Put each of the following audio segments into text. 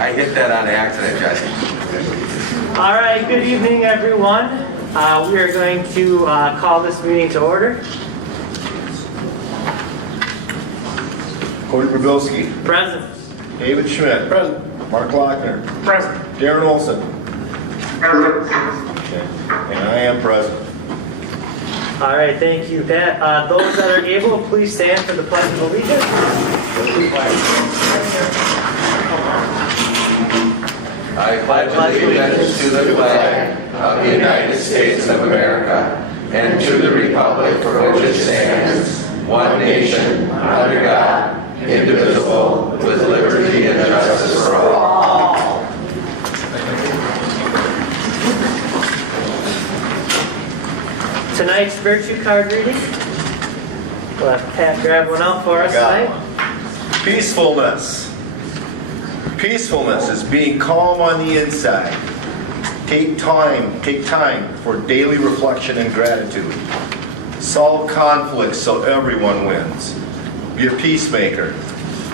I hit that on accident, Judge. All right, good evening, everyone. We are going to call this meeting to order. Cody Probilski. Present. David Schmidt. Present. Mark Lochner. Present. Darren Olson. Present. Okay. And I am present. All right, thank you, Pat. Those that are able, please stand for the Pledge of Allegiance. I pledge allegiance to the flag of the United States of America and to the republic for which it stands, one nation, under God, indivisible, with liberty and justice for all. Tonight's virtue card reading. We'll have Pat grab one out for us tonight. Peacefulness. Peacefulness is being calm on the inside. Take time for daily reflection and gratitude. Solve conflicts so everyone wins. Be a peacemaker.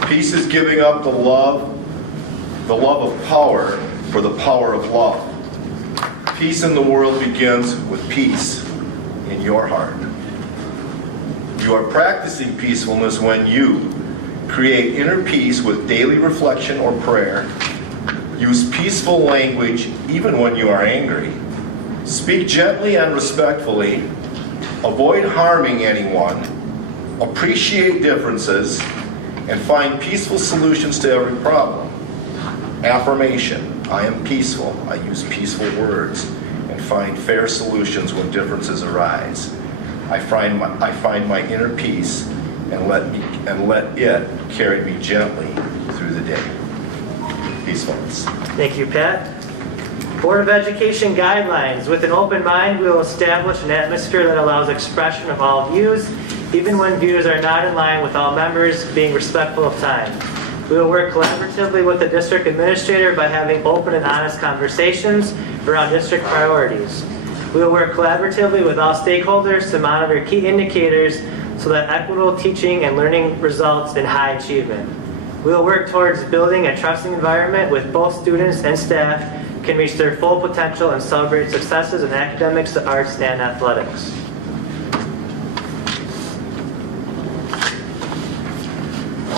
Peace is giving up the love of power for the power of love. Peace in the world begins with peace in your heart. You are practicing peacefulness when you create inner peace with daily reflection or prayer. Use peaceful language even when you are angry. Speak gently and respectfully. Avoid harming anyone. Appreciate differences. And find peaceful solutions to every problem. Affirmation. I am peaceful. I use peaceful words and find fair solutions when differences arise. I find my inner peace and let it carry me gently through the day. Peacefulness. Thank you, Pat. Board of Education guidelines. With an open mind, we will establish an atmosphere that allows expression of all views, even when views are not in line with all members, being respectful of time. We will work collaboratively with the district administrator by having open and honest conversations around district priorities. We will work collaboratively with all stakeholders to monitor key indicators so that equitable teaching and learning results in high achievement. We will work towards building a trusting environment with both students and staff can reach their full potential and celebrate successes in academics, the arts, and athletics.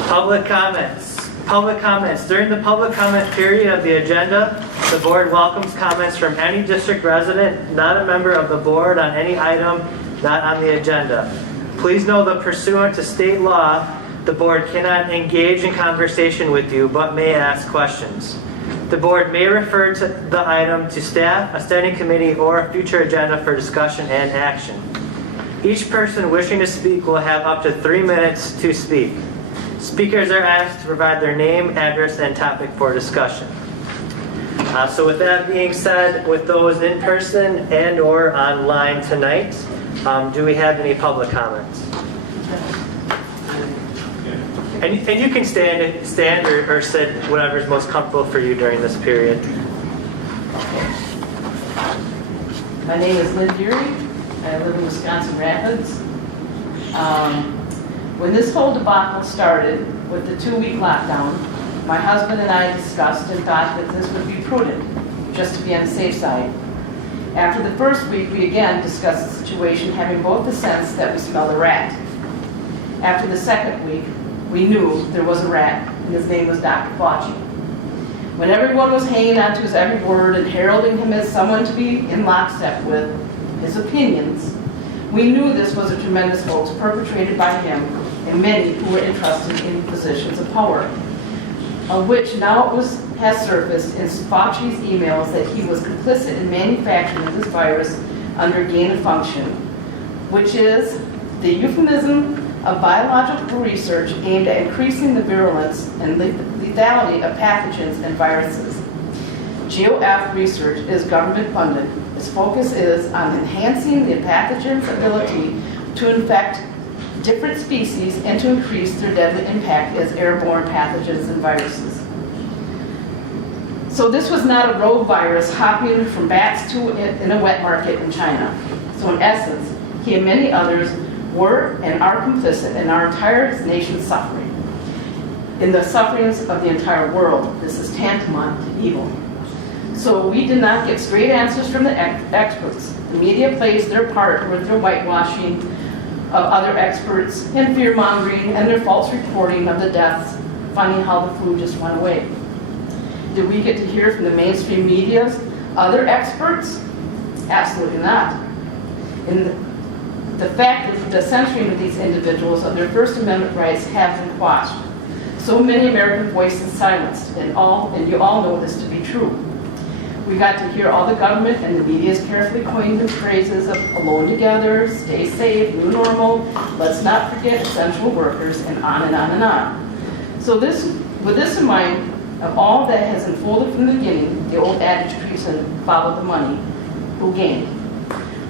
Public comments. Public comments. During the public comment period of the agenda, the board welcomes comments from any district resident, not a member of the board, on any item not on the agenda. Please know that pursuant to state law, the board cannot engage in conversation with you, but may ask questions. The board may refer to the item to staff, a standing committee, or a future agenda for discussion and action. Each person wishing to speak will have up to 3 minutes to speak. Speakers are asked to provide their name, address, and topic for discussion. So with that being said, with those in person and or online tonight, do we have any public comments? And you can stand or sit, whatever is most comfortable for you during this period. My name is Lynn Deary. I live in Wisconsin Rapids. When this whole debacle started with the 2-week lockdown, my husband and I discussed and thought that this would be prudent, just to be on the safe side. After the first week, we again discussed the situation, having both the sense that we smelled a rat. After the second week, we knew there was a rat, and his name was Dr. Fauci. When everyone was hanging on to his every word and heralding him as someone to be in lockstep with his opinions, we knew this was a tremendous hoax perpetrated by him and many who were entrusted in positions of power, of which now has surfaced in Fauci's emails that he was complicit in manufacturing this virus under gain of function, which is the euphemism of biological research aimed at increasing the virulence and lethality of pathogens and viruses. GOF research is government funded. Its focus is on enhancing the pathogen's ability to infect different species and to increase their deadly impact as airborne pathogens and viruses. So this was not a rogue virus hopping from bats to in a wet market in China. So in essence, he and many others were and are complicit in our entire nation's suffering. In the sufferings of the entire world, this is tantamount to evil. So we did not get straight answers from the experts. The media plays their part with their whitewashing of other experts and fear-mongering and their false reporting of the deaths, finding how the flu just went away. Did we get to hear from the mainstream media's other experts? Absolutely not. And the fact that the censoring of these individuals of their First Amendment rights have been quashed. So many American voices silenced, and you all know this to be true. We got to hear all the government and the media's carefully coined the phrases of alone together, stay safe, new normal, let's not forget essential workers, and on and on and on. So with this in mind, of all that has unfolded from the beginning, the old adage creeps in, follow the money. Who gained?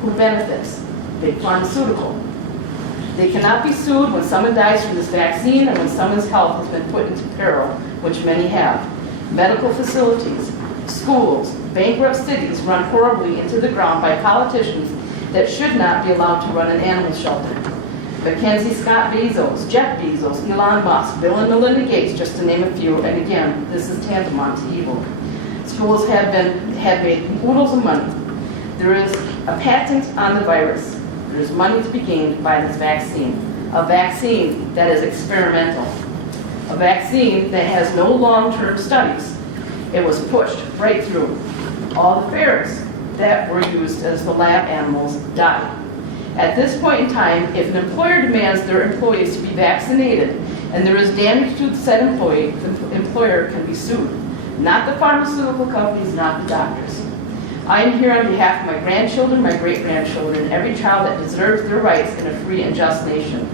Who benefits? Big pharmaceutical. They cannot be sued when someone dies from this vaccine and when someone's health has been put into peril, which many have. Medical facilities, schools, bankrupt cities run horribly into the ground by politicians that should not be allowed to run an animal shelter. Mackenzie Scott Bezos, Jeff Bezos, Elon Musk, Bill and Melinda Gates, just to name a few, and again, this is tantamount to evil. Schools have made oodles of money. There is a patent on the virus. There is money to be gained by this vaccine. A vaccine that is experimental. A vaccine that has no long-term studies. It was pushed right through. All the ferrets that were used as the lab animals died. At this point in time, if an employer demands their employees to be vaccinated and there is damage to the said employee, the employer can be sued. Not the pharmaceutical companies, not the doctors. I am here on behalf of my grandchildren, my great-grandchildren, and every child that deserves their rights in a free and just nation.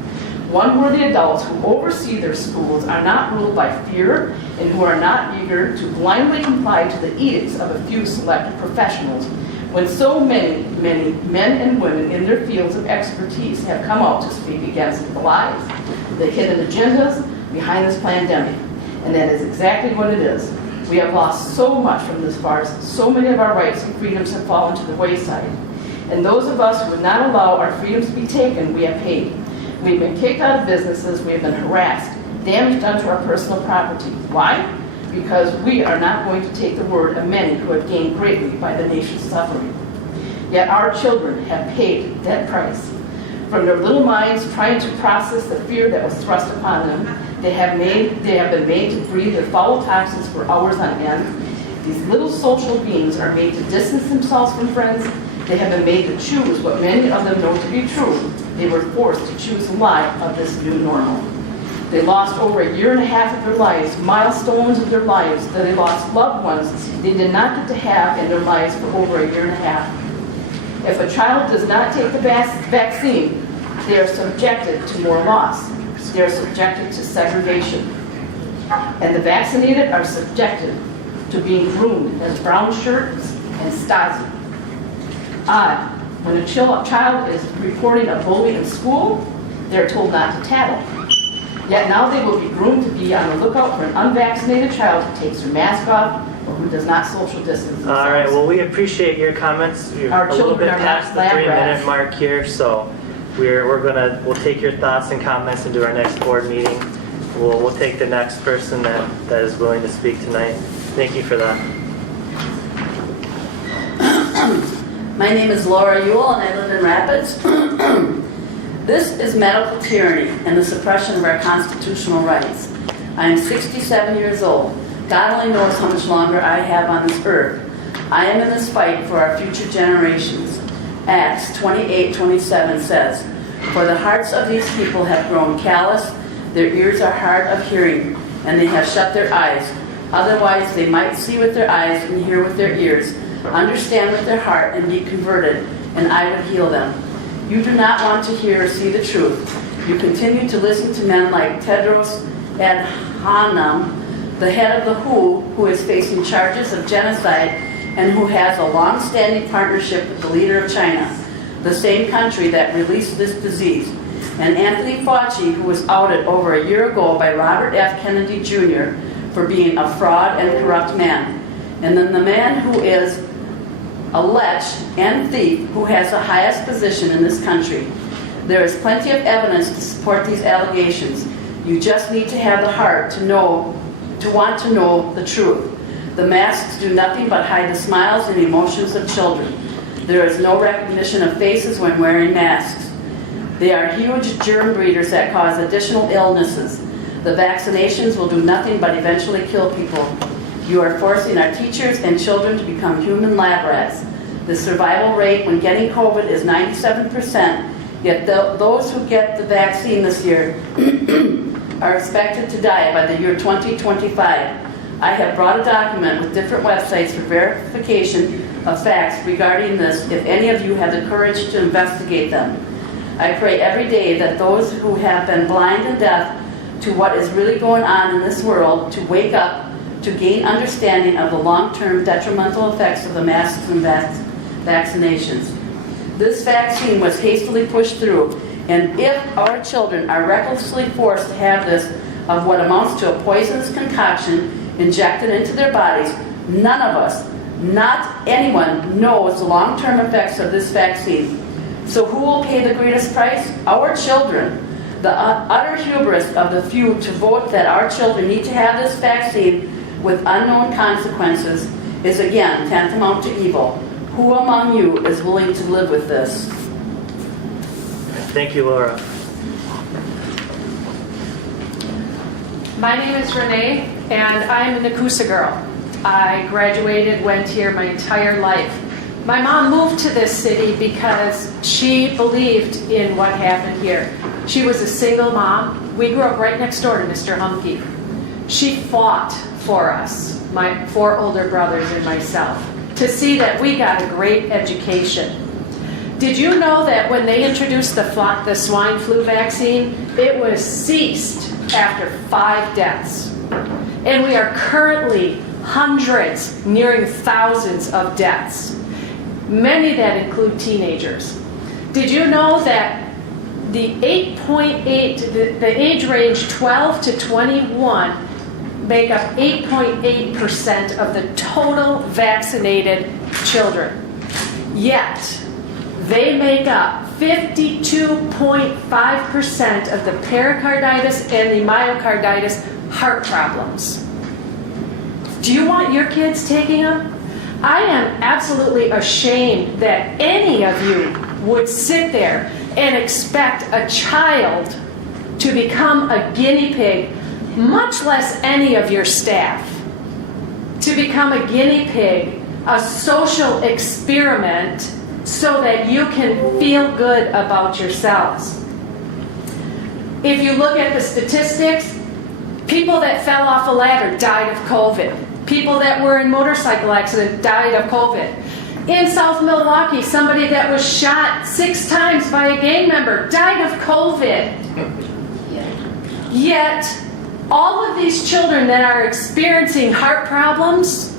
One where the adults who oversee their schools are not ruled by fear and who are not eager to blindly comply to the edicts of a few selected professionals, when so many men and women in their fields of expertise have come out to speak against the lies, the hidden agendas behind this pandemic. And that is exactly what it is. We have lost so much from this farce. So many of our rights and freedoms have fallen to the wayside. And those of us who would not allow our freedoms to be taken, we have paid. We've been kicked out of businesses, we have been harassed, damage done to our personal property. Why? Because we are not going to take the word of many who have gained greatly by the nation's suffering. Yet our children have paid that price. From their little minds trying to process the fear that was thrust upon them, they have been made to breathe their foul toxins for hours on end. These little social beings are made to distance themselves from friends. They have been made to choose what many of them know to be true. They were forced to choose the lie of this new normal. They lost over 1.5 years of their lives, milestones of their lives, that they lost loved ones they did not get to have in their lives for over 1.5 years. If a child does not take the vaccine, they are subjected to more loss. They are subjected to segregation. And the vaccinated are subjected to being groomed as brown shirts and Stasi. Odd, when a child is reporting a bully in school, they're told not to tattle. Yet now they will be groomed to be on the lookout for an unvaccinated child who takes their mask off or who does not social distance themselves. All right, well, we appreciate your comments. We're Our a little children bit are past not the lab 3-minute rats. mark here, so we'll take your thoughts and comments into our next board meeting. We'll take the next person that is willing to speak tonight. Thank you for that. My name is Laura Ewell and I live in Rapids. This is medical tyranny and the suppression of our constitutional rights. I am 67 years old. God only knows how much longer I have on this earth. I am in this fight for our future generations. Acts 28:27 says, "For the hearts of these people have grown callous, their ears are hard of hearing, and they have shut their eyes. Otherwise they might see with their eyes and hear with their ears, understand with their heart and be converted, and I would heal them." You do not want to hear or see the truth. You continue to listen to men like Tedros Adhanom, the head of the WHO, is facing charges of genocide and who has a long-standing partnership with the leader of China, the same country that released this disease. And Anthony Fauci, who was outed over a year ago by Robert F. Kennedy Jr. for being a fraud and corrupt man. And then the man who is a lech and thief who has the highest position in this country. There is plenty of evidence to support these allegations. You just need to have the heart to want to know the truth. The masks do nothing but hide the smiles and emotions of children. There is no recognition of faces when wearing masks. They are huge germ breeders that cause additional illnesses. The vaccinations will do nothing but eventually kill people. You are forcing our teachers and children to become human lab rats. The survival rate when getting COVID is 97%, yet those who get the vaccine this year are expected to die by the year 2025. I have brought a document with different websites for verification of facts regarding this if any of you have the courage to investigate them. I pray every day that those who have been blind and deaf to what is really going on in this world to wake up to gain understanding of the long-term detrimental effects of the masks and vaccinations. This vaccine was hastily pushed through, and if our children are recklessly forced to have this of what amounts to a poisonous concoction injected into their bodies, none of us, not anyone, knows the long-term effects of this vaccine. So who will pay the greatest price? Our children. The utter hubris of the few to vote that our children need to have this vaccine with unknown consequences is again tantamount to evil. Who among you is willing to live with this? Thank you, Laura. My name is Renee, and I'm a Nekoosa girl. I graduated, went here my entire life. My mom moved to this city because she believed in what happened here. She was a single mom. We grew up right next door to Mr. Humke. She fought for us, my 4 older brothers and myself, to see that we got a great education. Did you know that when they introduced the swine flu vaccine, it was ceased after 5 deaths? And we are currently hundreds, nearing thousands of deaths, many that include teenagers. Did you know that the age range 12 to 21 make up 8.8% of the total vaccinated children? Yet, they make up 52.5% of the pericarditis and the myocarditis heart problems. Do you want your kids taking them? I am absolutely ashamed that any of you would sit there and expect a child to become a guinea pig, much less any of your staff, to become a guinea pig, a social experiment, so that you can feel good about yourselves. If you look at the statistics, people that fell off a ladder died of COVID. People that were in motorcycle accidents died of COVID. In South Milwaukee, somebody that was shot 6 times by a gang member died of COVID. Yet, all of these children that are experiencing heart problems,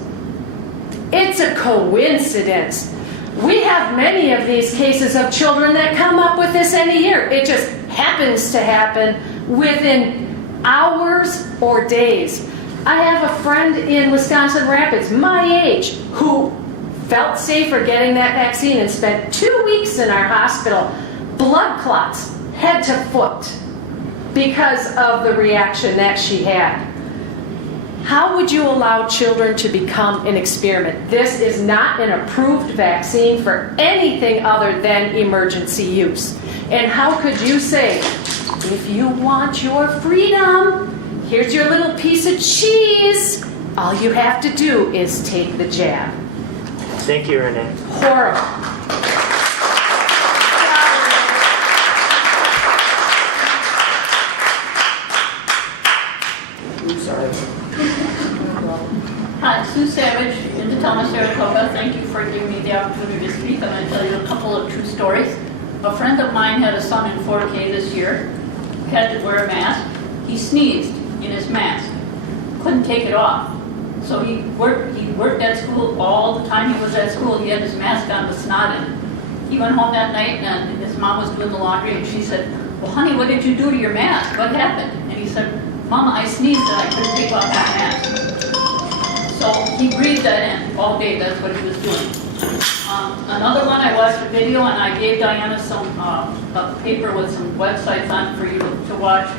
it's a coincidence. We have many of these cases of children that come up with this any year. It just happens to happen within hours or days. I have a friend in Wisconsin Rapids, my age, who felt safer getting that vaccine and spent 2 weeks in our hospital, blood clots, head to foot, because of the reaction that she had. How would you allow children to become an experiment? This is not an approved vaccine for anything other than emergency use. And how could you say, if you want your freedom, here's your little piece of cheese, all you have to do is take the jab? Thank you, Renee. Horrible. Hi, Sue Savage in the town of Saratoga. Thank you for giving me the opportunity to speak. I'm going to tell you a couple of true stories. A friend of mine had a son in 4K this year, had to wear a mask. He sneezed in his mask, couldn't take it off. So he worked at school all the time he was at school. He had his mask on with snot in it. He went home that night and his mom was doing the laundry and she said, well, honey, what did you do to your mask? What happened? And he said, Mama, I sneezed and I couldn't take off my mask. So he breathed that in all day. That's what he was doing. Another one, I watched a video and I gave Diana some a paper with some websites on for you to watch.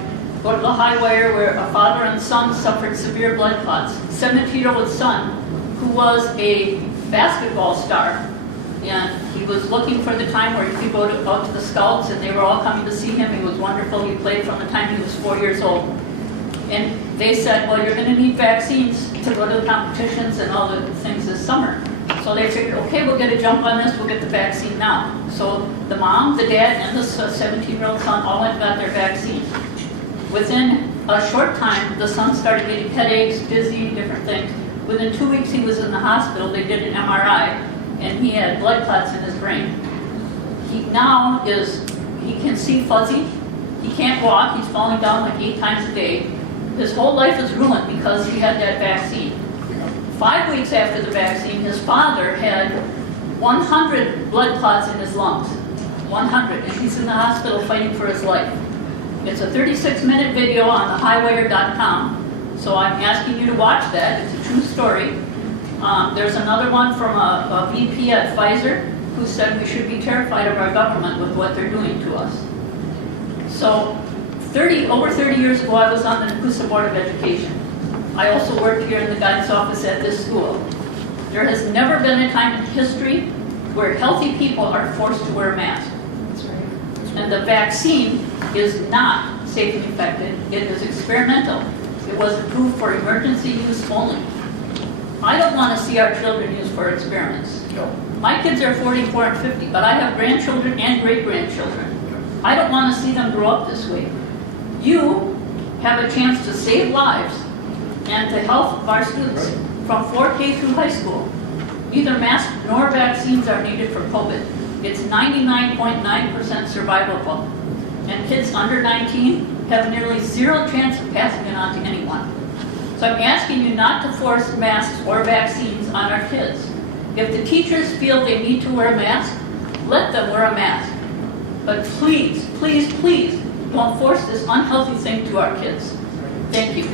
Go to the high wire where a father and son suffered severe blood clots. 17-year-old son who was a basketball star. And he was looking for the time where he could go out to the scouts and they were all coming to see him. He was wonderful. He played from the time he was 4 years old. And they said, well, you're going to need vaccines to go to the competitions and all the things this summer. So they figured, okay, we'll get a jump on this, we'll get the vaccine now. So the mom, the dad, and the 17-year-old son all went and got their vaccine. Within a short time, the son started getting headaches, dizzy, different things. Within 2 weeks, he was in the hospital. They did an MRI, and he had blood clots in his brain. He can see fuzzy. He can't walk. He's falling down like 8 times a day. His whole life is ruined because he had that vaccine. 5 weeks after the vaccine, his father had 100 blood clots in his lungs. 100. And he's in the hospital fighting for his life. It's a 36-minute video on thehightwire.com. So I'm asking you to watch that. It's a true story. There's another one from a VP at Pfizer who said we should be terrified of our government with what they're doing to us. So over 30 years ago, I was on the Nekoosa Board of Education. I also worked here in the guidance office at this school. There has never been a time in history where healthy people are forced to wear a mask. And the vaccine is not safe and effective. It is experimental. It was approved for emergency use only. I don't want to see our children used for experiments. My kids are 44 and 50, but I have grandchildren and great-grandchildren. I don't want to see them grow up this way. You have a chance to save lives and the health of our students from 4K through high school. Neither masks nor vaccines are needed for COVID. It's 99.9% survivable. And kids under 19 have nearly zero chance of passing it on to anyone. So I'm asking you not to force masks or vaccines on our kids. If the teachers feel they need to wear a mask, let them wear a mask. But please, please, please, don't force this unhealthy thing to our kids. Thank you.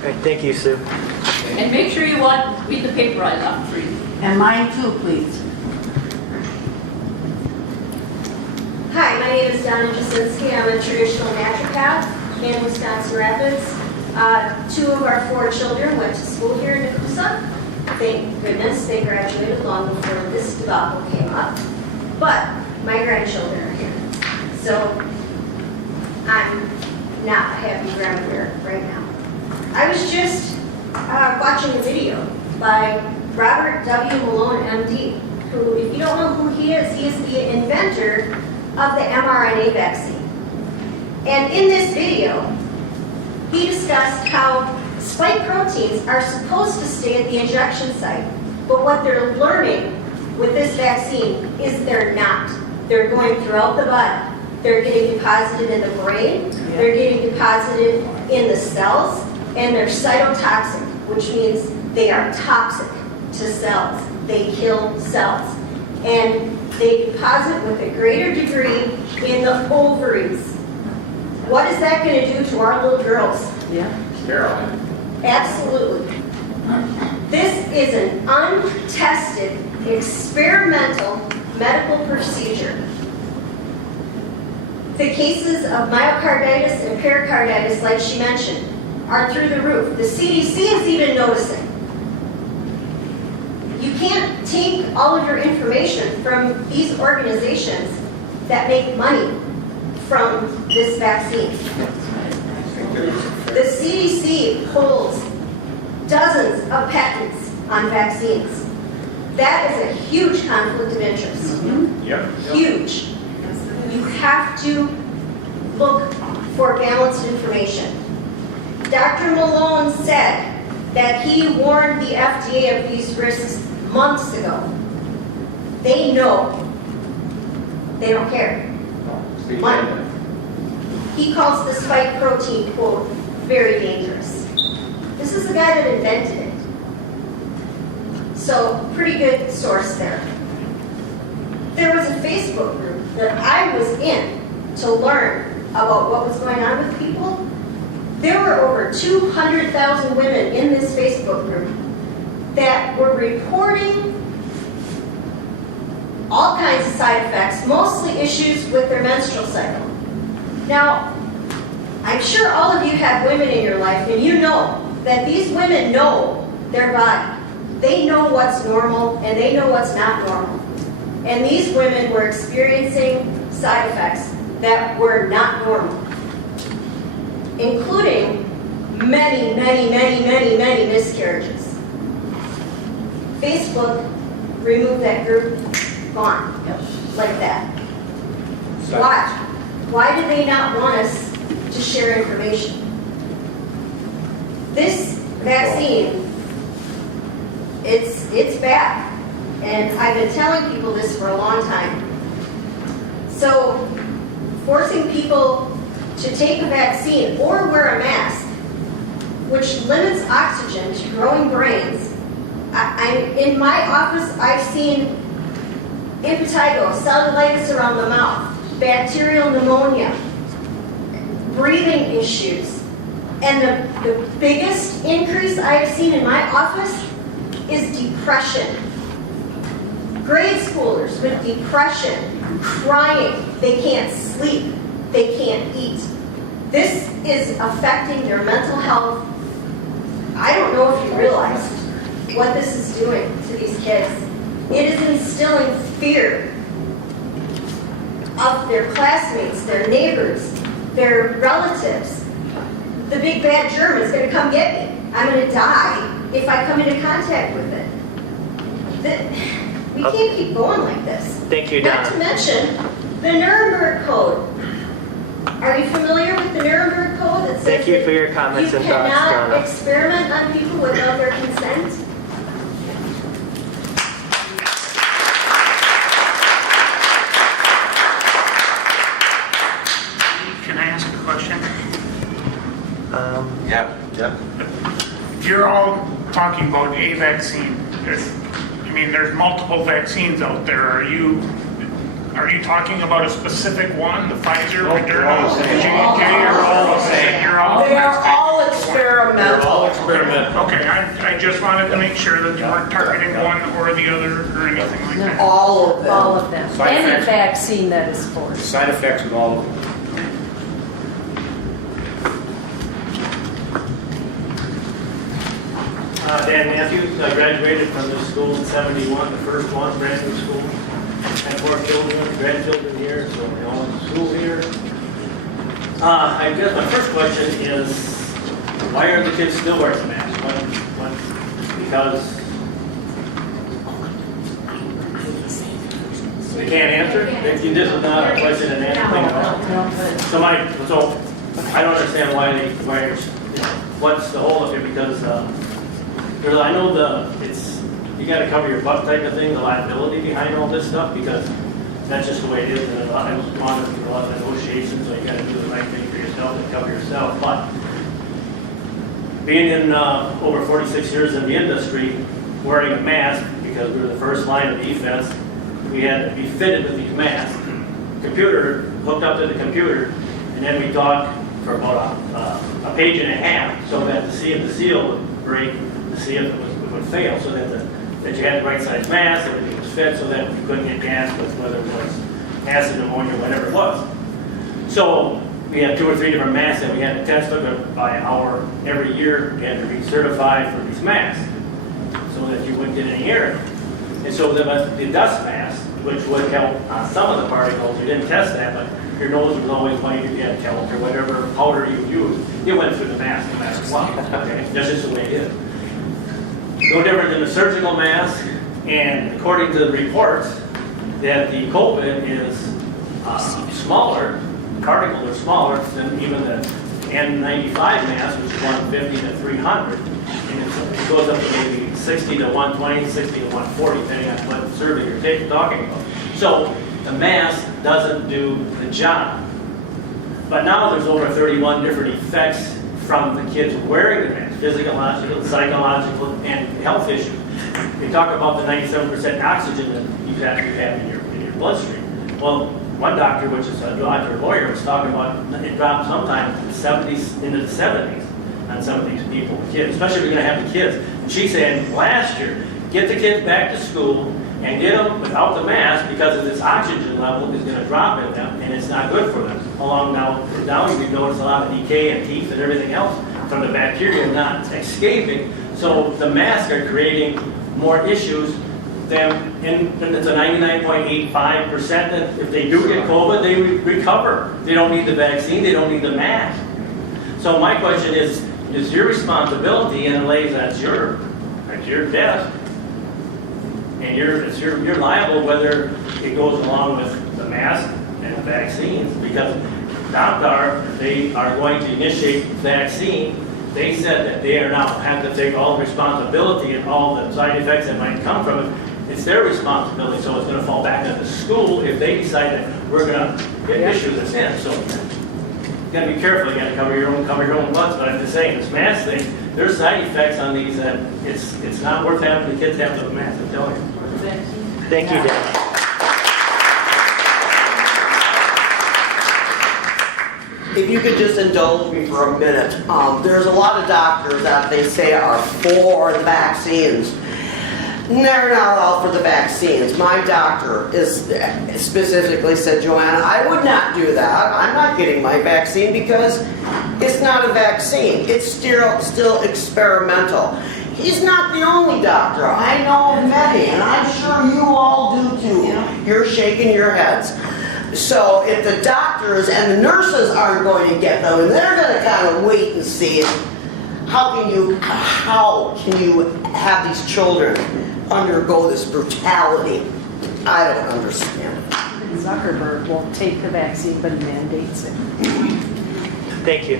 All right, thank you, Sue. And make sure you read the paper I left for you. And mine too, please. Hi, my name is Donna Jasinski. I'm a traditional naturopath in Wisconsin Rapids. 2 of our 4 children went to school here in Nekoosa. Thank goodness they graduated long before this debacle came up. But my grandchildren are here. So I'm not a happy grandmother right now. I was just watching a video by Robert W. Malone, MD, who, if you don't know who he is the inventor of the mRNA vaccine. And in this video, he discussed how Spike proteins are supposed to stay at the injection site, but what they're learning with this vaccine is they're not. They're going throughout the body. They're getting deposited in the brain, they're getting deposited in the cells, and they're cytotoxic, which means they are toxic to cells. They kill cells. And they deposit with a greater degree in the ovaries. What is that going to do to our little girls? Yeah. Absolutely. This is an untested, experimental medical procedure. The cases of myocarditis and pericarditis, like she mentioned, are through the roof. The CDC is even noticing. You can't take all of your information from these organizations that make money from this vaccine. The CDC holds dozens of patents on vaccines. That is a huge conflict of interest. Huge. You have to look for balanced information. Dr. Malone said that he warned the FDA of these risks months ago. They know. They don't care. One, he calls the spike protein, quote, very dangerous. This is the guy that invented it. So, pretty good source there. There was a Facebook group that I was in to learn about what was going on with people. There were over 200,000 women in this Facebook group that were reporting all kinds of side effects, mostly issues with their menstrual cycle. Now, I'm sure all of you have women in your life, and you know that these women know their body. They know what's normal, and they know what's not normal. And these women were experiencing side effects that were not normal, including many, many, many, many, many miscarriages. Facebook removed that group, gone, like that. Why? Why do they not want us to share information? This vaccine, it's bad. And I've been telling people this for a long time. So, forcing people to take a vaccine or wear a mask, which limits oxygen to growing brains. In my office, I've seen impetigo, cellulitis around the mouth, bacterial pneumonia, breathing issues. And the biggest increase I've seen in my office is depression. Grade schoolers with depression, crying, they can't sleep, they can't eat. This is affecting their mental health. I don't know if you realize what this is doing to these kids. It is instilling fear of their classmates, their neighbors, their relatives. The big bad germ is going to come get me. I'm going to die if I come into contact with it. We can't keep going like this. Thank you, Donna. Not to mention the Nuremberg Code. Are you familiar with the Nuremberg Code that says Thank you for your comments and thoughts, you cannot Donna. experiment on people without their consent? Can I ask a question? Yeah. You're all talking about a vaccine. There's multiple vaccines out there. Are you talking about a specific one, the Pfizer, Moderna, the J&J, or all the same? You're all They are all experimental. Okay, I just wanted to make sure that you weren't targeting one or the other or anything like that. All of them. All of them. Side Any effects. vaccine that is forced. Side effects with all of them. Dan Matthews, I graduated from this school in '71, the first one, brand new school. Had 4 children, grandchildren here, so we all went to school here. I guess my first question is, why are the kids still wearing masks? Because they can't answer? This is not a question and answer thing at all. So I don't understand why what's the holdup here, because I know you got to cover your butt type of thing, the liability behind all this stuff, because that's just the way it is. And I was gone through a lot of negotiations, so you got to do the right thing for yourself and cover yourself. But being in over 46 years in the industry, wearing a mask, because we were the first line of defense, we had to be fitted with these masks. Computer, hooked up to the computer, and then we talked for about a page and a half, so that to see if the seal would break, to see if it would fail, so that you had the right size mask, everything was fit, so that you couldn't get gas with whether it was acid, pneumonia, whatever it was. So we had 2 or 3 different masks that we had to test by hour every year. We had to be certified for these masks, so that you wouldn't get any air. And so the dust mask, which would help on some of the particles, we didn't test that, but your nose was always white if you had talc or whatever powder you used. It went through the mask no matter what. Okay, that's just the way it is. No different than the surgical mask, and according to the reports, that the COVID is smaller, particles are smaller than even the N95 mask, which is 150 to 300, and it goes up to maybe 60 to 120, 60 to 140, depending on what survey you're talking about. So the mask doesn't do the job. But now there's over 31 different effects from the kids wearing the mask: physiological, psychological, and health issues. We talk about the 97% oxygen that you have in your bloodstream. Well, one doctor, which is a doctor lawyer, was talking about it dropped sometimes in the 70s into the 70s on some of these people, kids, especially if you're going to have the kids. And she's saying last year, get the kids back to school and get them without the mask, because of this oxygen level is going to drop in them, and it's not good for them. Along now, we've noticed a lot of decay in teeth and everything else from the bacteria not escaping. So the masks are creating more issues than, and it's a 99.85% that if they do get COVID, they recover. They don't need the vaccine, they don't need the mask. So my question is your responsibility, and it lays at your desk, and you're liable whether it goes along with the mask and the vaccines, because they are going to initiate vaccine. They said that they are now have to take all the responsibility and all the side effects that might come from it. It's their responsibility, so it's going to fall back on the school if they decide that we're going to issue this in. So you got to be careful. You got to cover your own butts. But I'm just saying, this mask thing, there's side effects on these that it's not worth having the kids have the mask. I'm telling you. Thank you, Dan. If you could just indulge me for a minute, there's a lot of doctors that they say are for the vaccines. They're not all for the vaccines. My doctor is specifically said, Joanna, I would not do that. I'm not getting my vaccine because it's not a vaccine. It's still experimental. He's not the only doctor. I know many, and I'm sure you all do too. You're shaking your heads. So if the doctors and the nurses aren't going to get them, and they're going to kind of wait and see, how can you have these children undergo this brutality? I don't understand it. Zuckerberg won't take the vaccine, but he mandates it. Thank you.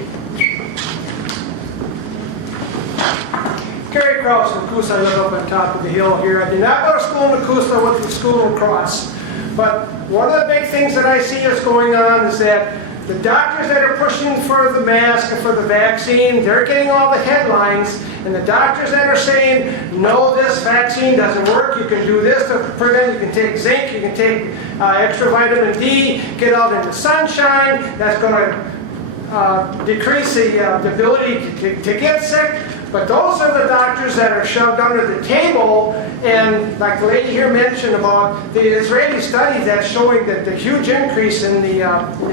Gary Krause from Nekoosa. I live up on top of the hill here. I did not go to school in Nekoosa, I went to school in Cross. But one of the big things that I see is going on is that the doctors that are pushing for the mask and for the vaccine, they're getting all the headlines. And the doctors that are saying, no, this vaccine doesn't work, you can do this to prevent, you can take zinc, you can take extra vitamin D, get out in the sunshine, that's going to decrease the ability to get sick. But those are the doctors that are shoved under the table, and like the lady here mentioned about the Israeli study that's showing that the huge increase in the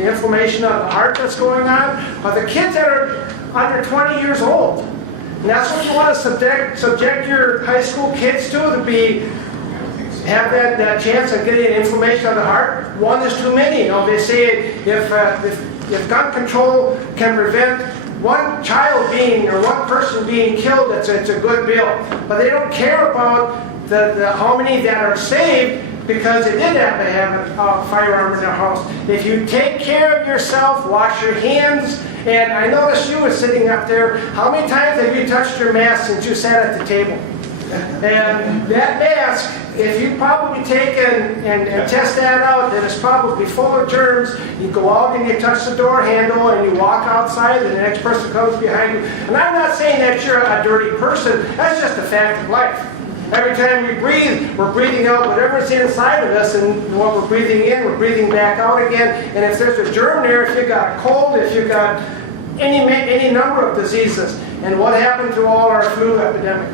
inflammation of the heart that's going on are the kids that are under 20 years old. And that's what you want to subject your high school kids to have that chance of getting inflammation of the heart. One is too many. They say if gun control can prevent one child or one person being killed, it's a good bill. But they don't care about the how many that are saved because they did have to have a firearm in their house. If you take care of yourself, wash your hands, And I noticed you were sitting up there. How many times have you touched your mask since you sat at the table? And that mask, if you probably take and test that out, that it's probably full of germs. You go out and you touch the door handle and you walk outside and the next person comes behind you. And I'm not saying that you're a dirty person. That's just a fact of life. Every time we breathe, we're breathing out whatever's inside of us, and what we're breathing in, we're breathing back out again. And if there's a germ there, if you've got a cold, if you've got any number of diseases. And what happened to all our flu epidemic?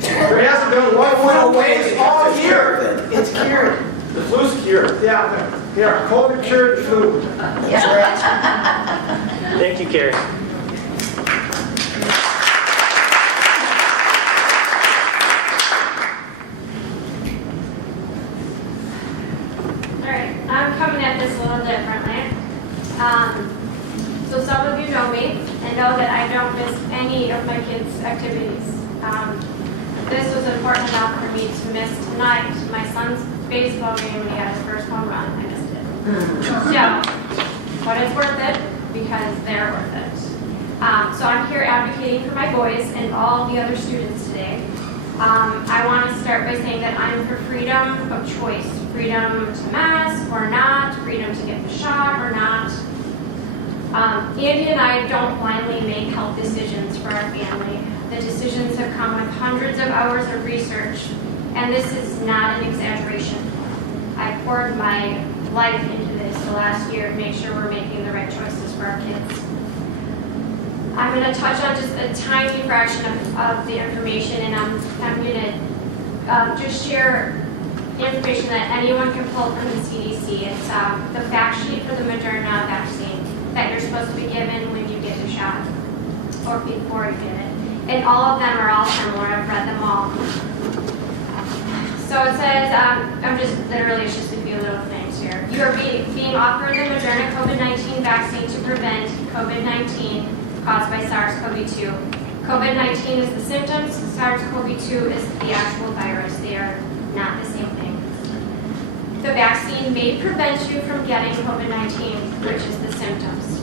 There hasn't been one flu case all year. It's cured. The flu's cured. Yeah, COVID cured flu. Thank you, Carrie. Alright, I'm coming at this a little differently. So some of you know me and know that I don't miss any of my kids' activities. This was important enough for me to miss tonight. My son's baseball game when he had his first home run. I missed it. So, but it's worth it because they're worth it. So I'm here advocating for my boys and all the other students today. I want to start by saying that I'm for freedom of choice. Freedom to mask or not, freedom to get the shot or not. Andy and I don't blindly make health decisions for our family. The decisions have come with hundreds of hours of research, and this is not an exaggeration. I poured my life into this the last year to make sure we're making the right choices for our kids. I'm going to touch on just a tiny fraction of the information, and I'm going to just share information that anyone can pull from the CDC. It's the fact sheet for the Moderna vaccine that you're supposed to be given when you get the shot or before you get it. And all of them are all similar. I've read them all. So it says, it's just a few little things here. You are being offered the Moderna COVID-19 vaccine to prevent COVID-19 caused by SARS-CoV-2. COVID-19 is the symptoms, SARS-CoV-2 is the actual virus. They are not the same thing. The vaccine may prevent you from getting COVID-19, which is the symptoms.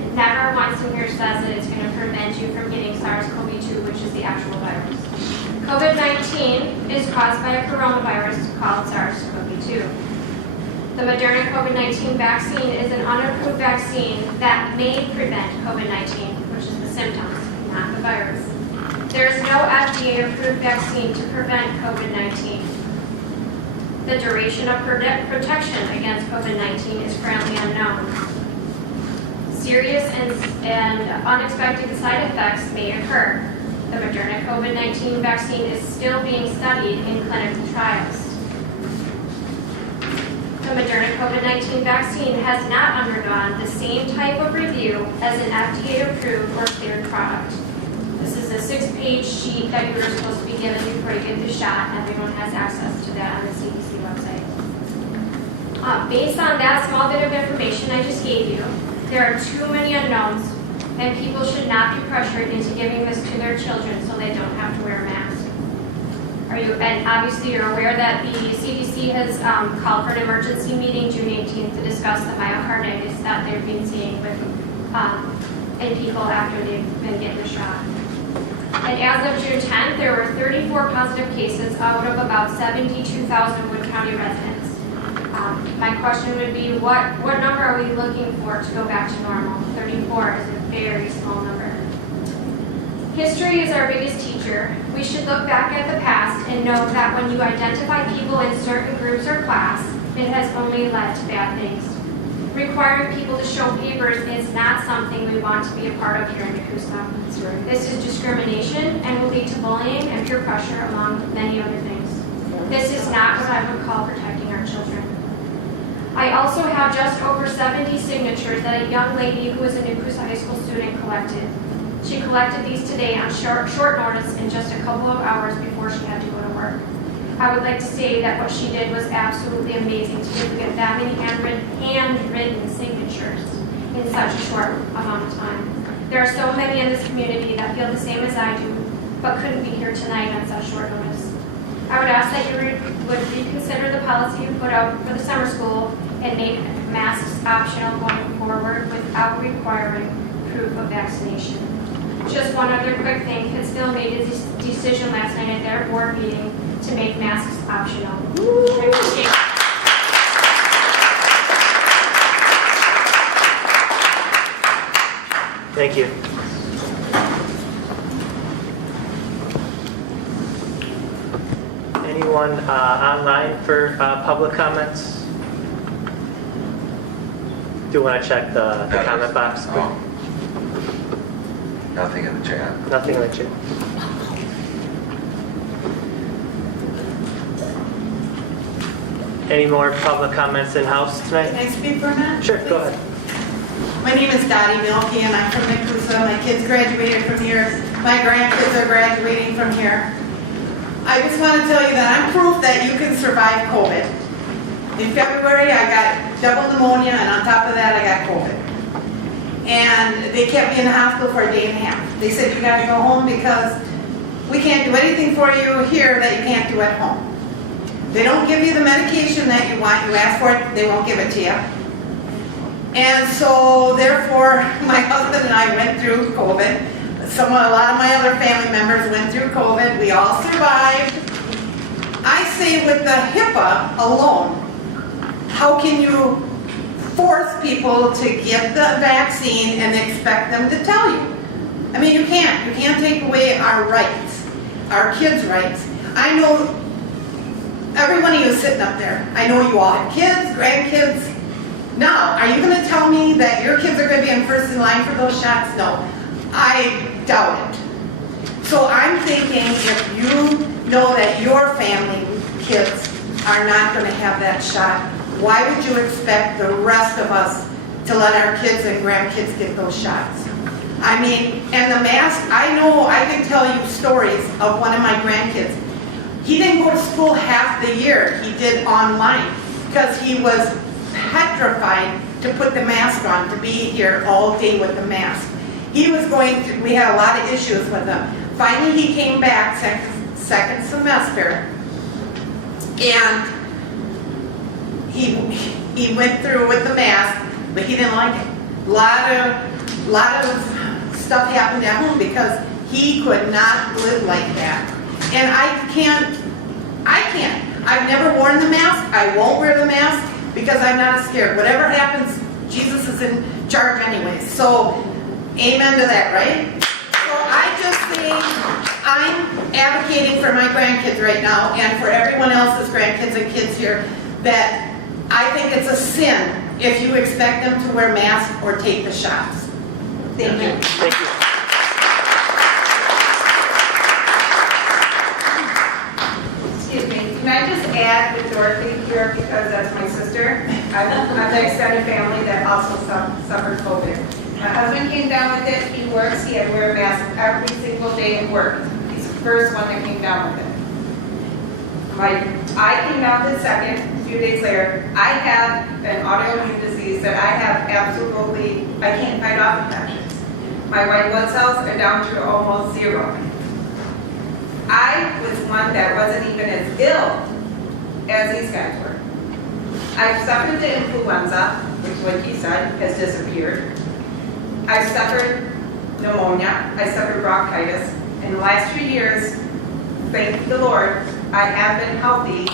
It never once in here says that it's going to prevent you from getting SARS-CoV-2, which is the actual virus. COVID-19 is caused by a coronavirus called SARS-CoV-2. The Moderna COVID-19 vaccine is an unapproved vaccine that may prevent COVID-19, which is the symptoms, not the virus. There is no FDA-approved vaccine to prevent COVID-19. The duration of protection against COVID-19 is currently unknown. Serious and unexpected side effects may occur. The Moderna COVID-19 vaccine is still being studied in clinical trials. The Moderna COVID-19 vaccine has not undergone the same type of review as an FDA-approved or cleared product. This is a 6-page sheet that you are supposed to be given before you get the shot. Everyone has access to that on the CDC website. Based on that small bit of information I just gave you, there are too many unknowns, and people should not be pressured into giving this to their children so they don't have to wear a mask. And obviously you're aware that the CDC has called for an emergency meeting June 18th to discuss the myocarditis that they've been seeing in people after they've been getting the shot. And as of June 10th, there were 34 positive cases out of about 72,000 Wood County residents. My question would be, what number are we looking for to go back to normal? 34 is a very small number. History is our biggest teacher. We should look back at the past and know that when you identify people in certain groups or class, it has only led to bad things. Requiring people to show papers is not something we want to be a part of here in Nekoosa. This is discrimination and will lead to bullying and peer pressure among many other things. This is not what I would call protecting our children. I also have just over 70 signatures that a young lady who is a Nekoosa High School student collected. She collected these today on short notice in just a couple of hours before she had to go to work. I would like to say that what she did was absolutely amazing to be able to get that many handwritten signatures in such a short amount of time. There are so many in this community that feel the same as I do, but couldn't be here tonight on such short notice. I would ask that you would reconsider the policy you put out for the summer school and make masks optional going forward without requiring proof of vaccination. Just one other quick thing, Pittsfield made a decision last night at their board meeting to make masks optional. I appreciate it. Thank you. Anyone online for public comments? Do you want to check the comment box? Oh. Nothing in the chat. Nothing in the chat. Any more public comments in-house tonight? Can I speak for a minute? Sure, go ahead. My name is Dottie Milky and I'm from Nekoosa. My kids graduated from here. My grandkids are graduating from here. I just want to tell you that I'm proof that you can survive COVID. In February, I got double pneumonia, and on top of that, I got COVID. And they kept me in the hospital for a day and a half. They said, you got to go home because we can't do anything for you here that you can't do at home. They don't give you the medication that you want. You ask for it, they won't give it to you. And so, therefore, my husband and I went through COVID. A lot of my other family members went through COVID. We all survived. I say with the HIPAA alone, how can you force people to get the vaccine and expect them to tell you? I mean, you can't. You can't take away our rights, our kids' rights. I know every one of you sitting up there. I know you all have kids, grandkids. Now, are you going to tell me that your kids are going to be in first in line for those shots? No, I doubt it. So I'm thinking if you know that your family kids are not going to have that shot, why would you expect the rest of us to let our kids and grandkids get those shots? I mean, and the mask, I know I can tell you stories of one of my grandkids. He didn't go to school half the year. He did online because he was petrified to put the mask on, to be here all day with the mask. He was going through, we had a lot of issues with him. Finally, he came back second semester, and he went through with the mask, but he didn't like it. A lot of stuff happened at home because he could not live like that. And I can't. I've never worn the mask. I won't wear the mask because I'm not scared. Whatever happens, Jesus is in charge anyway. So, amen to that, right? So I just think I'm advocating for my grandkids right now and for everyone else's grandkids and kids here that I think it's a sin if you expect them to wear masks or take the shots. Thank you. Thank you. Excuse me, can I just add with Dorothy here because that's my sister? I'm the extended family that also suffered COVID. My husband came down with it, he works, he had to wear a mask every single day at work. He's the first one that came down with it. I came down with it second, a few days later. I have an autoimmune disease that I have I can't fight off infections. My white blood cells are down to almost 0. I was one that wasn't even as ill as these guys were. I've suffered the influenza, which, like he said, has disappeared. I've suffered pneumonia. I suffered bronchitis. In the last 2 years, thank the Lord, I have been healthy,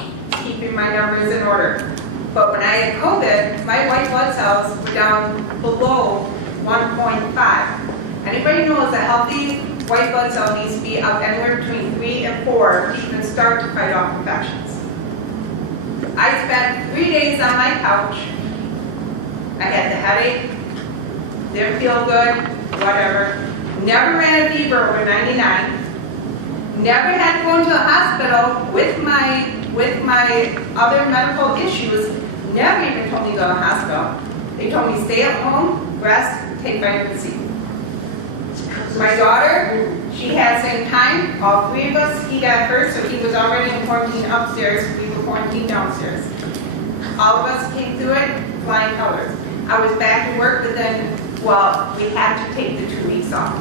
keeping my numbers in order. But when I had COVID, my white blood cells were down below 1.5. Anybody knows a healthy white blood cell needs to be up anywhere between 3 and 4 to even start to fight off infections. I spent 3 days on my couch. I had the headache, didn't feel good, whatever. Never ran a fever over 99. Never had to go into the hospital with my other medical issues. Never even told me to go to the hospital. They told me stay at home, rest, take vitamin C. My daughter, she had the same time. All 3 of us, he got first, so he was already in quarantine upstairs. We were quarantined downstairs. All of us came through it, flying colors. I was back to work within, we had to take the 2 weeks off.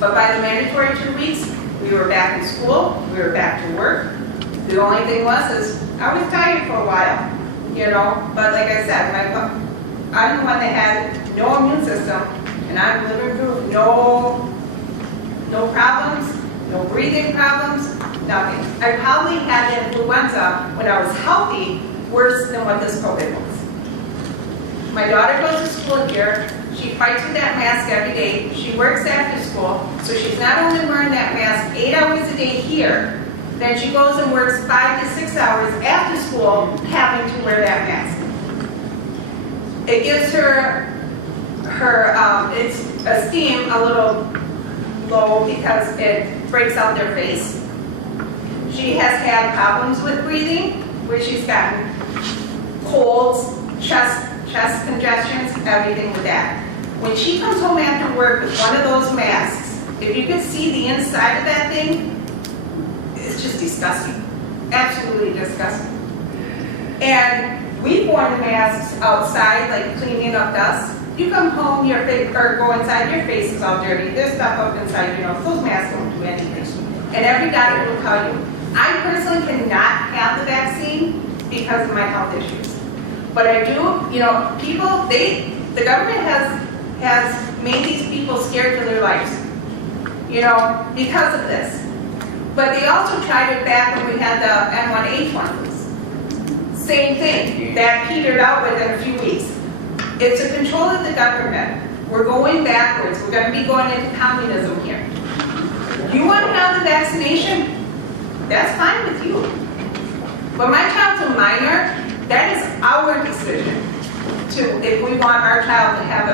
But by the mandatory 2 weeks, we were back in school, we were back to work. The only thing was I was tired for a while, but like I said, I'm the one that had no immune system, and and I'm living proof, no problems, no breathing problems, nothing. I probably had influenza when I was healthy worse than what this COVID was. My daughter goes to school here. She fights with that mask every day. She works after school, so she's not only wearing that mask 8 hours a day here, then she goes and works 5 to 6 hours after school having to wear that mask. It gives her its esteem a little low because it breaks out their face. She has had problems with breathing, where she's gotten colds, chest congestions, everything with that. When she comes home after work with one of those masks, if you could see the inside of that thing, it's just disgusting. Absolutely disgusting. And we've worn the masks outside, like cleaning up dust. You come home, your face, or go inside, your face is all dirty. There's stuff up inside, those masks don't do anything. And every doctor will tell you, I personally cannot have the vaccine because of my health issues. But I do, people, the government has made these people scared for their lives, because of this. But they also tried it back when we had the N1H1. Same thing, that petered out within a few weeks. It's a control of the government. We're going backwards. We're going to be going into communism here. You want to have the vaccination? That's fine with you. But my child's a minor. That is our decision if we want our child to have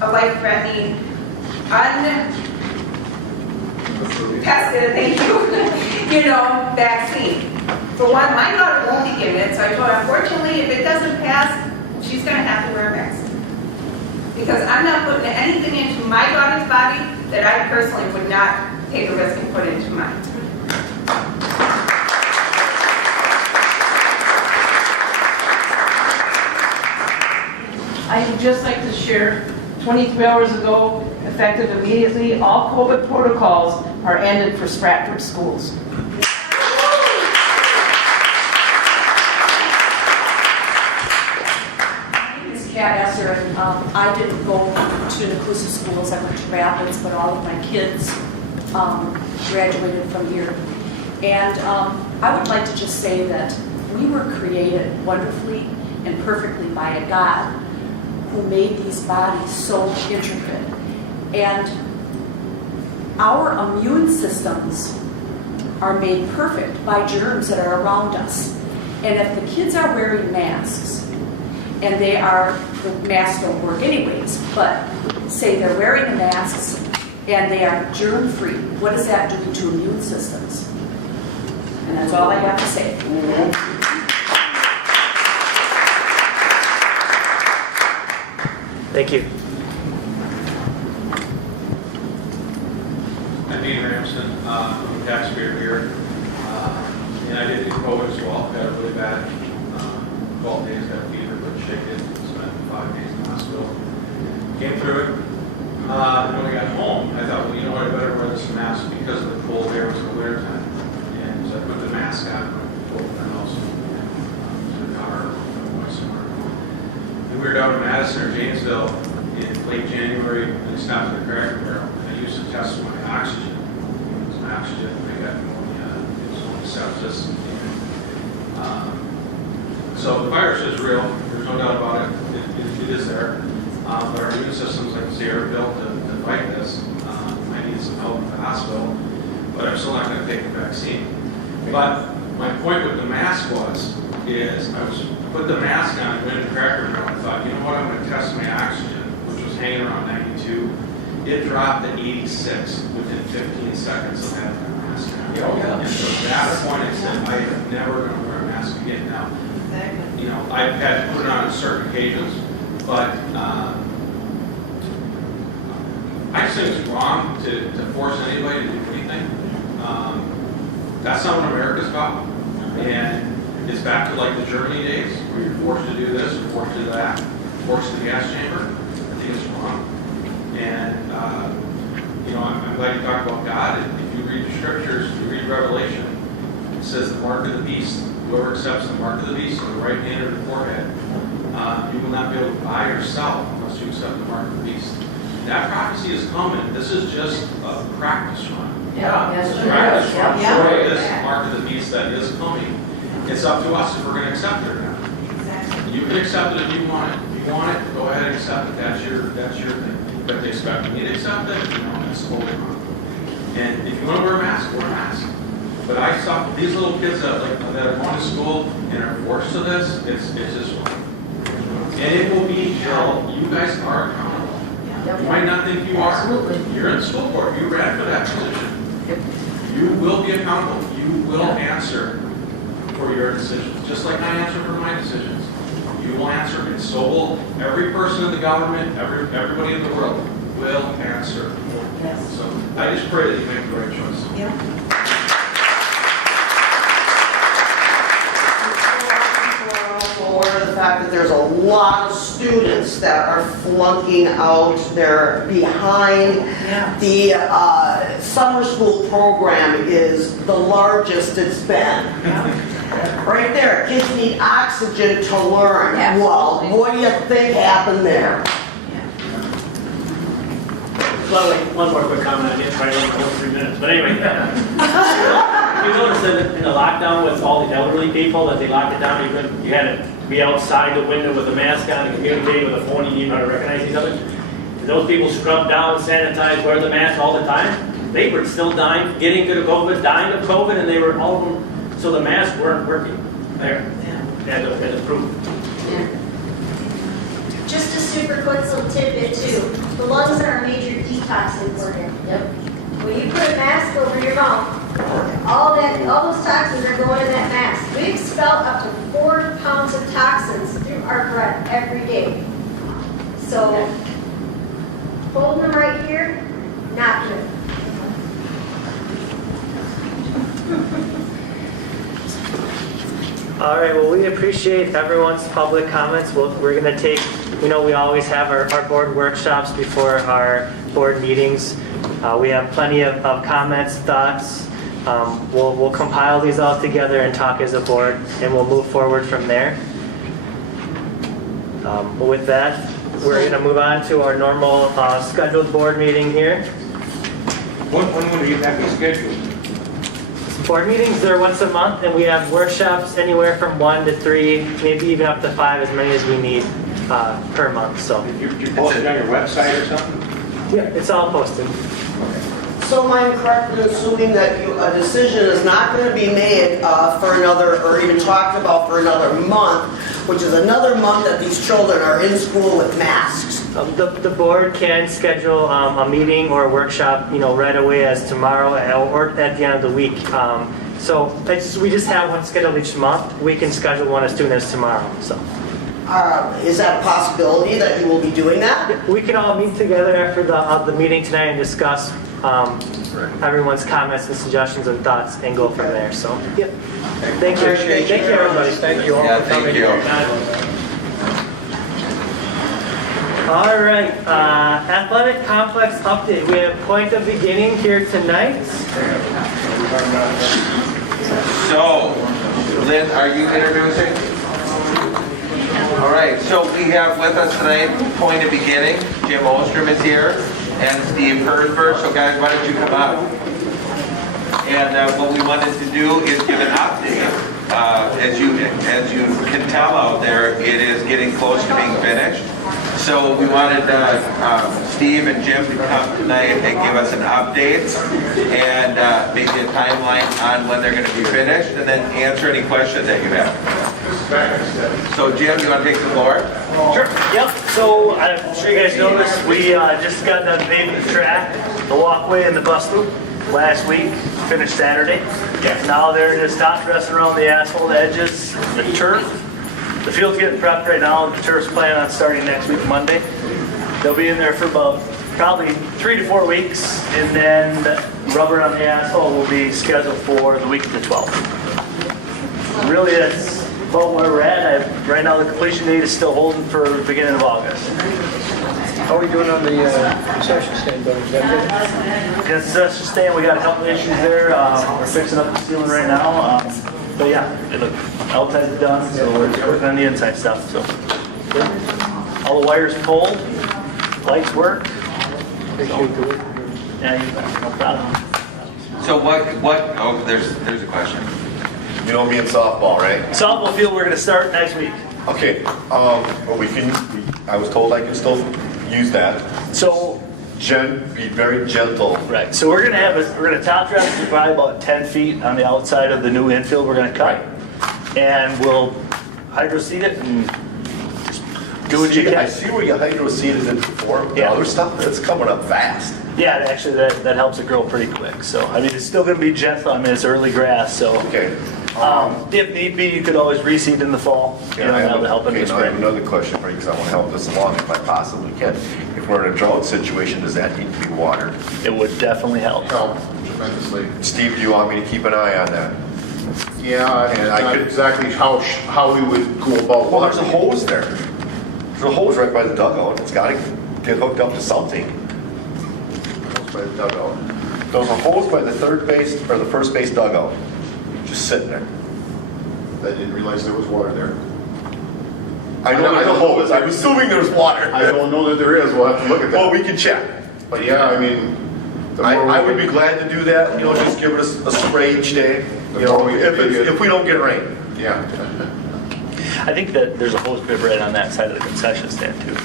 a life-threatening, untested, vaccine. For one, my daughter won't be getting it, so I told her, unfortunately, if it doesn't pass, she's going to have to wear a mask. Because I'm not putting anything into my daughter's body that I personally would not take a risk and put into mine. I would just like to share, 23 hours ago, effective immediately, all COVID protocols are ended for Stratford schools. And I didn't go to Nekoosa schools, I went to Rapids, but all of my kids graduated from here. And I would like to just say that we were created wonderfully and perfectly by a God who made these bodies so intricate. And our immune systems are made perfect by germs that are around us. And if the kids are wearing masks, and the masks don't work anyways, but say they're wearing the masks and they are germ-free, what does that do to immune systems? And that's all I have to say. Thank you. I'm Dean Ramson. I'm a taxpayer here. And I did get COVID as well. Got it really bad. 12 days, got a fever, but shaken. Spent 5 days in the hospital. Came through it. When I got home, I thought, well, you know what, I better wear this mask because of the cold air. It was in the winter time. And so I put the mask on, went to the house, to the car, somewhere. And we were down in Madison or Janesville in late January, and I stopped at the Cracker Barrel. And I used to test my oxygen. It was my oxygen. I got pneumonia, it was sepsis. So the virus is real. There's no doubt about it. It is there. But our immune systems, like I say, are built to fight this. I need some help at the hospital, but I'm still not going to take the vaccine. But my point with the mask is I put the mask on and went to Cracker Barrel and thought, you know what, I'm going to test my oxygen, which was hanging around 92. It dropped to 86 within 15 seconds of having the mask on. And so at that point, I said, I am never going to wear a mask again now. I've had to put it on certain occasions, but I just think it's wrong to force anybody to do anything. That's not what America's about. And it's back to like the Germany days, where you're forced to do this or forced to do that, forced to the gas chamber. I think it's wrong. And, I'm glad you talked about God. If you read the scriptures, you read Revelation, it says the mark of the beast. Whoever accepts the mark of the beast on the right hand or the forehead, you will not be able to buy or sell unless you accept the mark of the beast. That prophecy is coming. This is just a practice run. Yes, It's a it practice is. run Yeah. for this mark of the beast that is coming. It's up to us if we're going to accept it or not. You can accept it if you want it. If you want it, go ahead and accept it. That's your thing. But they expect me to accept it, that's totally wrong. And if you want to wear a mask, wear a mask. But I saw these little kids that are going to school and are forced to this, it's just wrong. And it will be hell. You guys are accountable. You might not think you are. Absolutely. You're in the school board. You ran for that position. You will be accountable. You will answer for your decisions, just like I answer for my decisions. You will answer, and so will every person in the government, everybody in the world will answer. Yes. So I just pray that you make the right choice. Yeah. Aware of the fact that there's a lot of students that are flunking out. They're behind. Yeah. The summer school program is the largest it's been. Right there, kids need oxygen to learn. Well, what do you think happened there? Well, one more quick comment. I didn't probably only go 3 minutes, but anyway. You notice that in the lockdown with all the elderly people, that they locked it down, you had to be outside the window with a mask on and communicate with a phone, you need how to recognize each other. And those people scrubbed down, sanitized, wear the mask all the time. They were still dying, getting to the COVID, dying of COVID, and they were all of them, so the masks weren't working there. As a proof. Just a super quick little tidbit too. The lungs are a major detoxing organ. Yep. When you put a mask over your mouth, all those toxins are going in that mask. We expel up to 4 pounds of toxins through our breath every day. So, holding them right here, not good. All right, well, we appreciate everyone's public comments. We're going to take, we always have our board workshops before our board meetings. We have plenty of comments, thoughts. We'll compile these all together and talk as a board, and we'll move forward from there. With that, we're going to move on to our normal scheduled board meeting here. When will you have it scheduled? Board meetings, they're once a month, and we have workshops anywhere from 1 to 3, maybe even up to 5, as many as we need per month. So You post it on your website or something? yeah, it's all posted. So am I correct in assuming that a decision is not going to be made for another, or even talked about for another month, which is another month that these children are in school with masks? The board can schedule a meeting or a workshop, right away as tomorrow or at the end of the week. So we just have one scheduled each month. We can schedule one as soon as tomorrow. So. Is that a possibility that you will be doing that? We can all meet together after the meeting tonight and discuss everyone's comments and suggestions and thoughts and go from there. So, yep. Thank you. Thank you, everybody. Thank you all for coming. Thank you. All right, athletic complex update. We have point of beginning here tonight. So, Lynn, are you introducing? All right, so we have with us tonight, point of beginning. Jim Ostrom is here and Steve Hersberg. So guys, why don't you come up? And what we wanted to do is give an update. As you can tell out there, it is getting close to being finished. So we wanted Steve and Jim to come tonight and give us an update and maybe a timeline on when they're going to be finished, and then answer any questions that you have. So Jim, you want to take the floor? Sure. Yep. So I'm sure you guys know this. We just got done paving the track, the walkway, and the bus loop last week. Finished Saturday. Now they're just hot dressing around the asphalt edges, the turf. The field's getting prepped right now. The turf's planning on starting next week, Monday. They'll be in there for about probably 3 to 4 weeks, and then rubber on the asphalt will be scheduled for the week of the 12th. Really, that's about where we're at. Right now, the completion date is still holding for the beginning of August. How are we doing on the concession stand building? Is that good? Concession stand, we got a couple issues there. We're fixing up the ceiling right now. But yeah, outside's done, so we're working on the inside stuff. So all the wires pulled, lights work, Yeah, you bet. No problem. So oh, there's a question. You know me in softball, right? Softball field, we're gonna start next week. Okay, well, I was told I can still use that. So, Be very gentle. right, so we're gonna top dress to probably about 10 feet on the outside of the new infield we're gonna cut. And we'll hydro seed it and just do what you can. I see where you hydro seeded it before. The other stuff, that's coming up fast. Yeah, actually, that helps it grow pretty quick. So, I mean, it's still going to be gentle. I mean, it's early grass, so. Okay. If need be, you could always reseed in the fall. That'll help in the Now I have spring. another question for you, because I want to help this along if I possibly can. If we're in a drought situation, does that need to be watered? It would definitely help. Help tremendously. Steve, do you want me to keep an eye on that? Yeah, and I could exactly how we would go about. Well, there's a hose there. There's a hose right by the dugout. It's got to get hooked up to something. By the dugout. There's a hose by the third base or the first base dugout, just sitting there. I didn't realize there was water there. I know there's a hose. I'm assuming there's water. I don't know that there is. We'll have to look at that. Well, we can check. But yeah, I mean, I would be glad to do that. You know, just give us a spray each day. You know, if we don't get rain. Yeah. I think that there's a hose bib right on that side of the concession stand, too.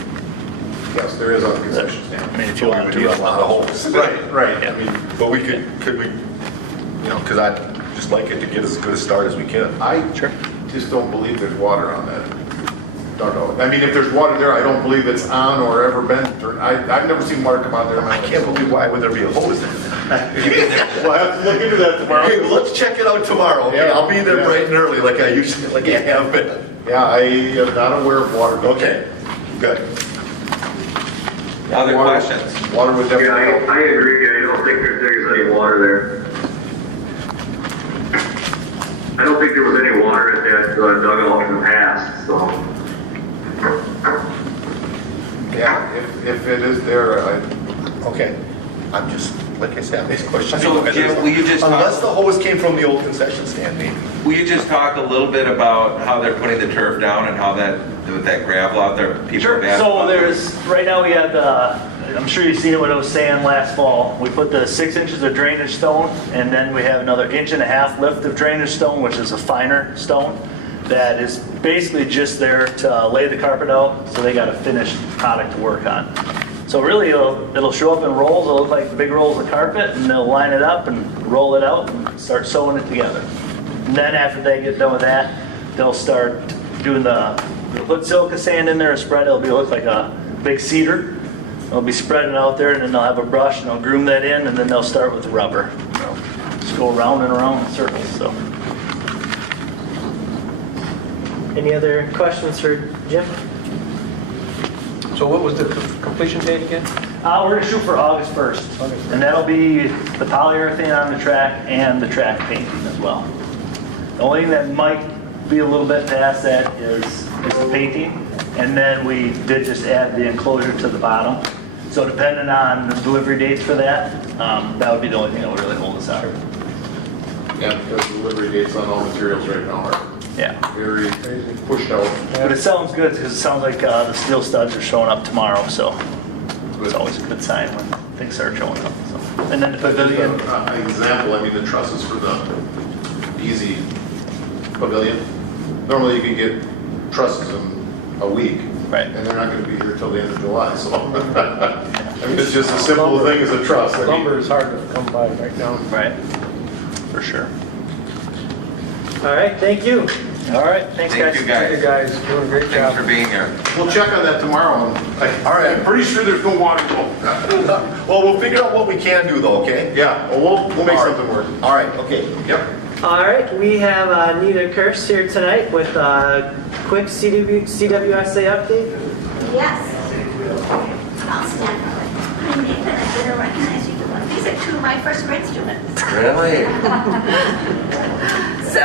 Yes, there is on the concession stand. I mean, if you want to do do a lot of holes. Right. Yeah. I mean, But we could we, you know, because I'd just like it to get as good a start as we can. I just don't believe there's water on that dugout. I mean, if there's water there, I don't believe it's on or ever been turned. I've never seen water come out there. I can't believe why would there be a hose there? We'll have to look into that tomorrow. Okay, well, let's check it out tomorrow. Okay, Yeah. I'll be there bright and early like I have been. Yeah, I am not aware of water. Okay, good. Other questions? Water would definitely help. I agree. I don't think there's any water there. I don't think there was any water at that dugout in the past, so. Yeah, if it is there, Okay, I'm just, like I said, these questions. So, Jim, will you just Unless the hose came from the old concession stand, maybe. Will you just talk a little bit about how they're putting the turf down and how with that gravel out there, people Sure. have So right now we have I'm sure you've seen it when I was saying last fall. We put the 6 inches of drainage stone, and then we have another 1.5 inch lift of drainage stone, which is a finer stone that is basically just there to lay the carpet out, so they got a finished product to work on. So really, it'll show up in rolls. It'll look like big rolls of carpet, and they'll line it up and roll it out and start sewing it together. And then after they get done with that, they'll start doing they'll put silica sand in there and spread it. It'll look like a big cedar. They'll be spreading it out there, and then they'll have a brush, and they'll groom that in, and then they'll start with the rubber. Just go around and around in circles. So. Any other questions for Jim? So what was the completion date again? We're going to shoot for August 1st, and that'll be the polyurethane on the track and the track painting as well. The only thing that might be a little bit past that is the painting, and then we did just add the enclosure to the bottom. So depending on the delivery dates for that, that would be the only thing that would really hold us out. yeah, because delivery dates on all materials right now are very pushed out. But it sounds good because it sounds like the steel studs are showing up tomorrow, so it's always a good sign when things start showing up. So. And then the pavilion. An example, I mean, the trusses for the Easy Pavilion. Normally you can get trusses in a week. Right. And they're not going to be here till the end of July, so. I mean, it's just a simple thing as a truss. I mean, Lumber is hard to come by right now. Right. For sure. All right, thank you. All right, thanks guys. Thank you guys. You guys doing a great job. Thanks for being here. We'll check on that tomorrow. All right. I'm pretty sure there's no water though. Well, we'll figure out what we can do though, okay? Yeah, well, we'll make All right. something work. All right, okay. Yep. All right, we have Nita Kirst here tonight with a quick CWSA update. Yes. I'll stand for it. I'm Nathan, I didn't recognize you. These are two of my first grade students. Really? So,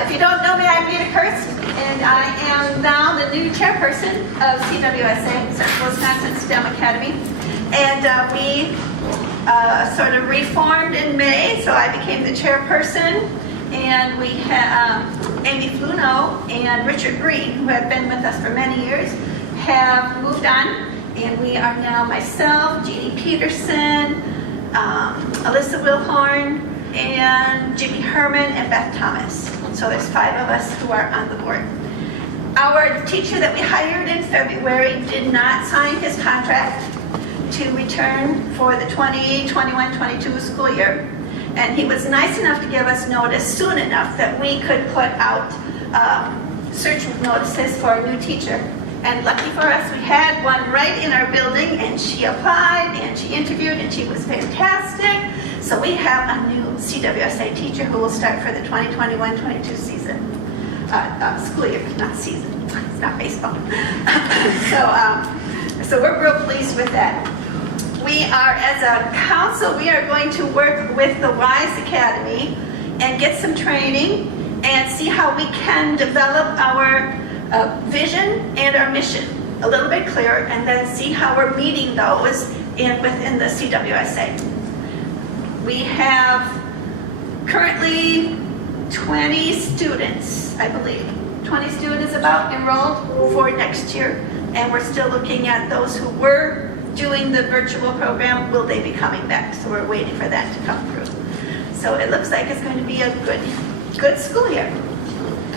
if you don't know me, I'm Nita Kirst, and I am now the new chairperson of CWSA, Central Wisconsin STEM Academy. And we sort of reformed in May, so I became the chairperson. And we have Amy Fluno and Richard Green, who have been with us for many years, have moved on. And we are now myself, Jeannie Peterson, Alyssa Wilhorn, and Jimmy Herman, and Beth Thomas. So there's 5 of us who are on the board. Our teacher that we hired in February did not sign his contract to return for the 2021-22 school year. And he was nice enough to give us notice soon enough that we could put out search notices for a new teacher. And lucky for us, we had one right in our building, and she applied, and she interviewed, and she was fantastic. So we have a new CWSA teacher who will start for the 2021-22 season, school year, not season. It's not baseball. So we're real pleased with that. We are, as a council, we are going to work with the WISE Academy and get some training and see how we can develop our vision and our mission a little bit clearer, and then see how we're meeting those within the CWSA. We have currently 20 students, I believe. 20 students about enrolled for next year, and we're still looking at those who were doing the virtual program. Will they be coming back? So we're waiting for that to come through. So it looks like it's going to be a good school year.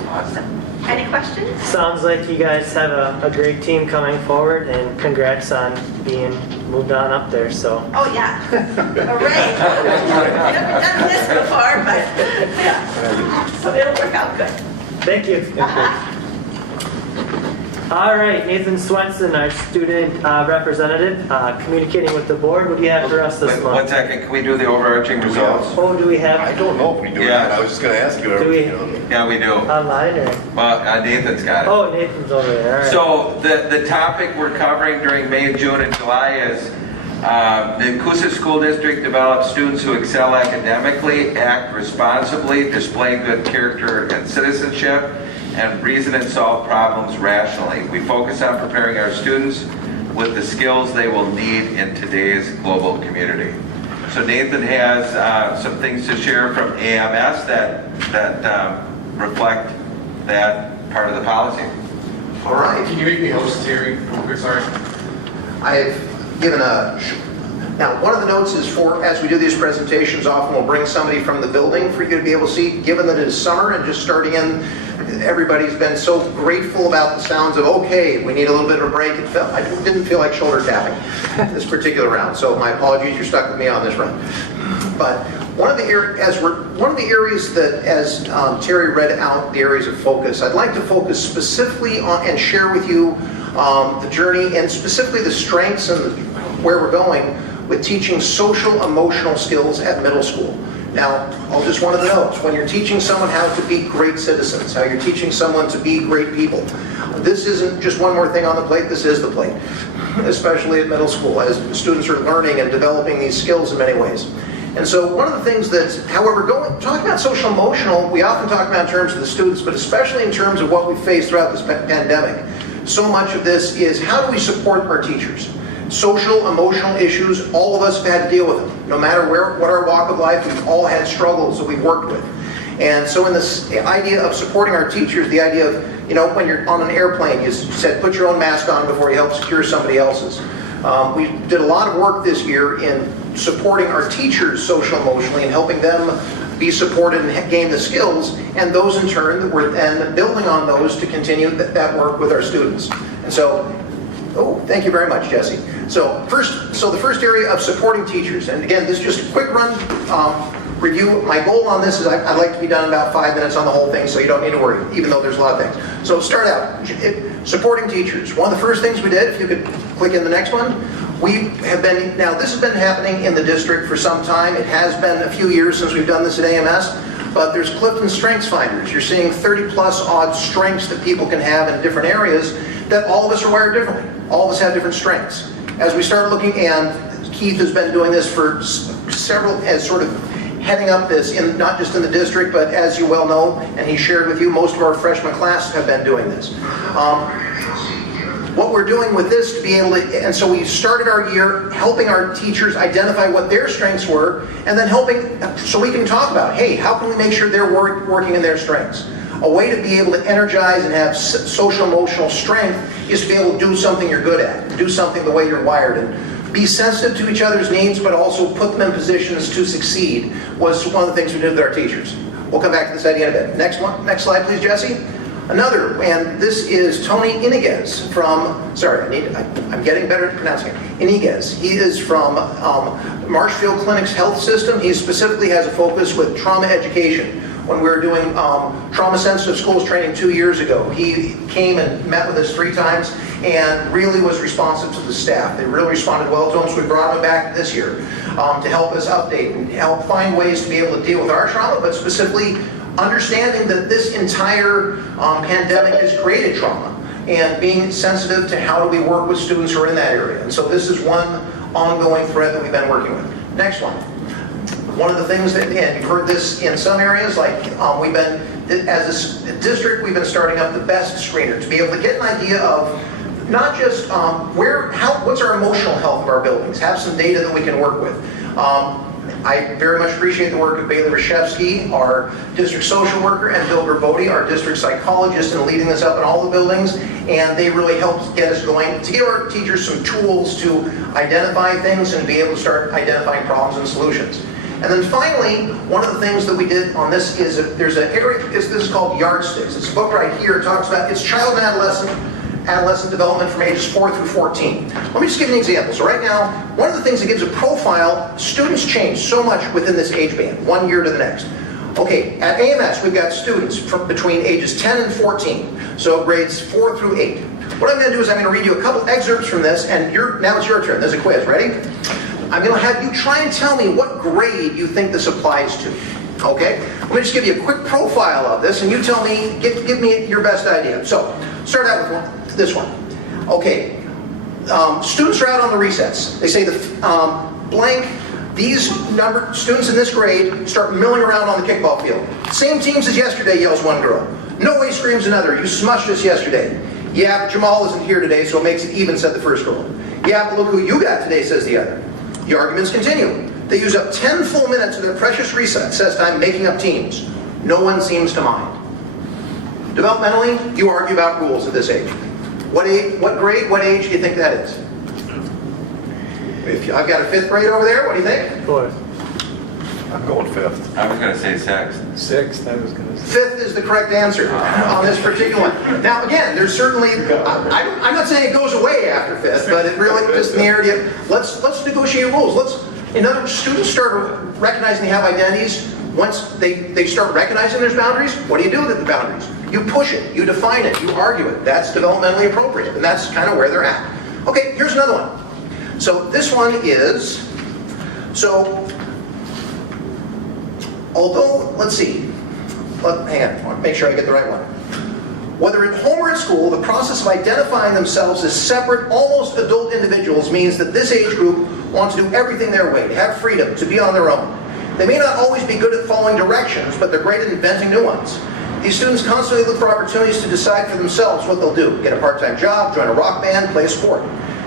Awesome. Any questions? Sounds like you guys have a great team coming forward, and congrats on being moved on up there. So. Oh yeah, hooray! Never done this before, but yeah. So it'll work out good. Thank you. All right, Nathan Swenson, our student representative, communicating with the board. What do you have for us this month? 1 second, can we do the overarching results? Oh, do we have? I don't know if we do Yeah. that. I was just going to ask you. Do we? Yeah, we do. Online or? Well, Nathan's got it. Oh, Nathan's over there. All right. So the topic we're covering during May, June, and July is the Nekoosa School District develops students who excel academically, act responsibly, display good character and citizenship, and reason and solve problems rationally. We focus on preparing our students with the skills they will need in today's global community. So Nathan has some things to share from AMS that reflect that part of the policy. All right. Can you make me host, Terry? Sorry. I've given now one of the notes is for, as we do these presentations, often we'll bring somebody from the building for you to be able to see, given that it is summer and just starting in, everybody's been so grateful about the sounds of, okay, we need a little bit of a break. I didn't feel like shoulder tapping this particular round, so my apologies, you're stuck with me on this run. But one of the areas that, as Terry read out the areas of focus, I'd like to focus specifically on and share with you the journey and specifically the strengths and where we're going with teaching social emotional skills at middle school. Now, I'll just one of the notes. When you're teaching someone how to be great citizens, how you're teaching someone to be great people, this isn't just one more thing on the plate, this is the plate, especially at middle school, as students are learning and developing these skills in many ways. And so one of the things that, however, talking about social emotional, we often talk about in terms of the students, but especially in terms of what we've faced throughout this pandemic. So much of this is how do we support our teachers? Social, emotional issues, all of us have had to deal with them. No matter what our walk of life, we've all had struggles that we've worked with. And so in this idea of supporting our teachers, the idea of, when you're on an airplane, you said put your own mask on before you help secure somebody else's. We did a lot of work this year in supporting our teachers social emotionally and helping them be supported and gain the skills, and those in turn that we're then building on those to continue that work with our students. And so, thank you very much, Jesse. So the first area of supporting teachers, and again, this is just a quick run review. My goal on this is I'd like to be done in about 5 minutes on the whole thing, so you don't need to worry, even though there's a lot of things. So start out, supporting teachers. One of the first things we did, if you could click in the next one, now this has been happening in the district for some time. It has been a few years since we've done this at AMS, but there's Clifton Strengths Finders. You're seeing 30 plus odd strengths that people can have in different areas that all of us are wired differently. All of us have different strengths. As we start looking, and Keith has been doing this for as sort of heading up this, not just in the district, but as you well know, and he shared with you, most of our freshman class have been doing this. What we're doing with this to be able to, and so we started our year helping our teachers identify what their strengths were, and then helping, so we can talk about, hey, how can we make sure they're working in their strengths? A way to be able to energize and have social emotional strength is to be able to do something you're good at, do something the way you're wired, and be sensitive to each other's needs, but also put them in positions to succeed was one of the things we did with our teachers. We'll come back to this idea in a bit. Next slide, please, Jesse. Another, and this is Tony Iniguez from, I'm getting better at pronouncing it, Iniguez. He is from Marshfield Clinic's health system. He specifically has a focus with trauma education. When we were doing trauma-sensitive schools training 2 years ago, he came and met with us 3 times and really was responsive to the staff. They really responded well to him, so we brought him back this year to help us update and help find ways to be able to deal with our trauma, but specifically understanding that this entire pandemic has created trauma and being sensitive to how do we work with students who are in that area. And so this is one ongoing thread that we've been working with. Next one. One of the things that, and you've heard this in some areas, like we've been, as a district, we've been starting up the BEST screener to be able to get an idea of not just what's our emotional health of our buildings, have some data that we can work with. I very much appreciate the work of Bailey Rashevsky, our district social worker, and Bill Gerbode, our district psychologist, in leading this up in all the buildings. And they really helped get us going to give our teachers some tools to identify things and be able to start identifying problems and solutions. And then finally, one of the things that we did on this is there's an area, this is called Yardsticks. It's a book right here. It talks about it's child and adolescent development from ages 4 through 14. Let me just give you an example. So right now, one of the things that gives a profile, students change so much within this age band, 1 year to the next. Okay, at AMS, we've got students from between ages 10 and 14, so grades 4 through 8. What I'm going to do is I'm going to read you a couple excerpts from this, and now it's your turn. There's a quiz. Ready? I'm going to have you try and tell me what grade you think this applies to. Okay? Let me just give you a quick profile of this, and you tell me, give me your best idea. So, start out with this one. Okay, students are out on the recess. They say these students in this grade start milling around on the kickball field. Same teams as yesterday, yells one girl. No way, screams another. You smushed us yesterday. Yeah, but Jamal isn't here today, so it makes it even, said the first girl. Yeah, but look who you got today, says the other. The arguments continue. They use up 10 full minutes of their precious recess time making up teams. No one seems to mind. Developmentally, you argue about rules at this age. What grade, what age do you think that is? I've got a 5th grade over there. What do you think? 4th. I'm going 5th. I was going to say 6th. 6th, I was going to say. 5th is the correct answer on this particular one. Now, again, there's certainly, I'm not saying it goes away after 5th, but it really just in the area, let's negotiate rules. In other words, students start recognizing they have identities. Once they start recognizing there's boundaries, what do you do with the boundaries? You push it, you define it, you argue it. That's developmentally appropriate, and that's kind of where they're at. Okay, here's another one. So this one is, although, let's see, hang on, I want to make sure I get the right one. Whether at home or at school, the process of identifying themselves as separate, almost adult individuals means that this age group wants to do everything their way, to have freedom, to be on their own. They may not always be good at following directions, but they're great at inventing new ones. These students constantly look for opportunities to decide for themselves what they'll do. Get a part-time job, join a rock band, play a sport.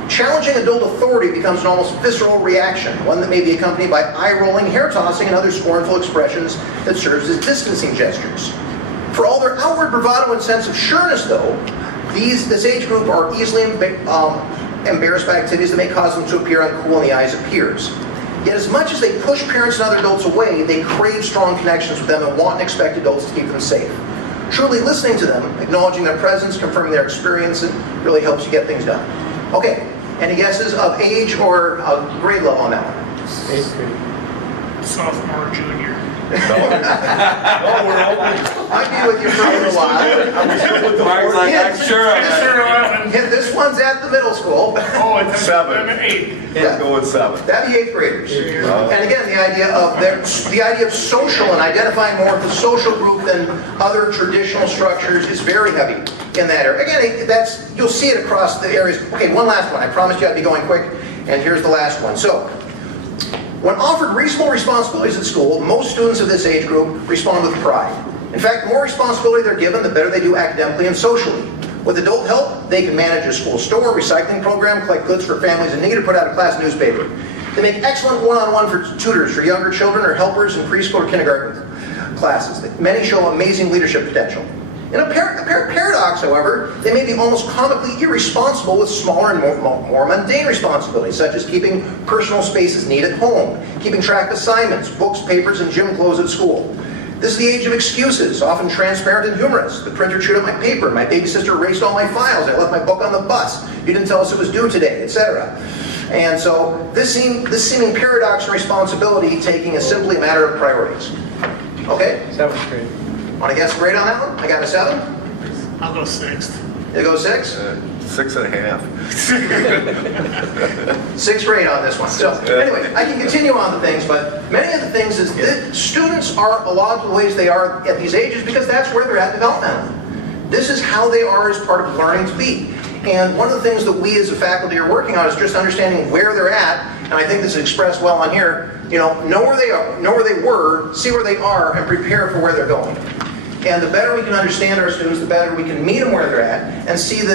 Challenging adult authority becomes an almost visceral reaction, one that may be accompanied by eye-rolling, hair-tossing, and other scornful expressions that serves as distancing gestures. For all their outward bravado and sense of sureness, though, this age group are easily embarrassed by activities that may cause them to appear uncool in the eyes of peers. Yet as much as they push parents and other adults away, they crave strong connections with them and want and expect adults to keep them safe. Truly listening to them, acknowledging their presence, confirming their experience, it really helps you get things done. Okay, any guesses of age or grade level on that one? 8th grade. Sophomore, junior. No, we're open. I'd be with you for a little while. Mark's like, I'm sure of it. This one's at the middle school. Oh, it's 7. 8. Let's go with 7. That'd be 8th graders. And again, the idea of social and identifying more with the social group than other traditional structures is very heavy in that area. Again, you'll see it across the areas. Okay, one last one. I promised you I'd be going quick, and here's the last one. So, when offered reasonable responsibilities at school, most students of this age group respond with pride. In fact, the more responsibility they're given, the better they do academically and socially. With adult help, they can manage a school store, recycling program, collect goods for families in need, or put out a class newspaper. They make excellent one-on-one for tutors for younger children or helpers in preschool or kindergarten classes. Many show amazing leadership potential. In a paradox, however, they may be almost comically irresponsible with smaller and more mundane responsibilities, such as keeping personal spaces neat at home, keeping track of assignments, books, papers, and gym clothes at school. This is the age of excuses, often transparent and humorous. The printer chewed up my paper, my baby sister erased all my files, I left my book on the bus, you didn't tell us it was due today, etc. And so this seeming paradox and responsibility taking is simply a matter of priorities. Okay? 7th grade. Want to guess a grade on that one? I got a 7. I'll go 6th. You go 6? 6.5. 6th grade on this one. So anyway, I can continue on the things, but many of the things is that students are a lot of the ways they are at these ages because that's where they're at developmentally. This is how they are as part of learning to be. And one of the things that we as a faculty are working on is just understanding where they're at, and I think this is expressed well on here, know where they are, know where they were, see where they are, and prepare for where they're going. And the better we can understand our students, the better we can meet them where they're at, and see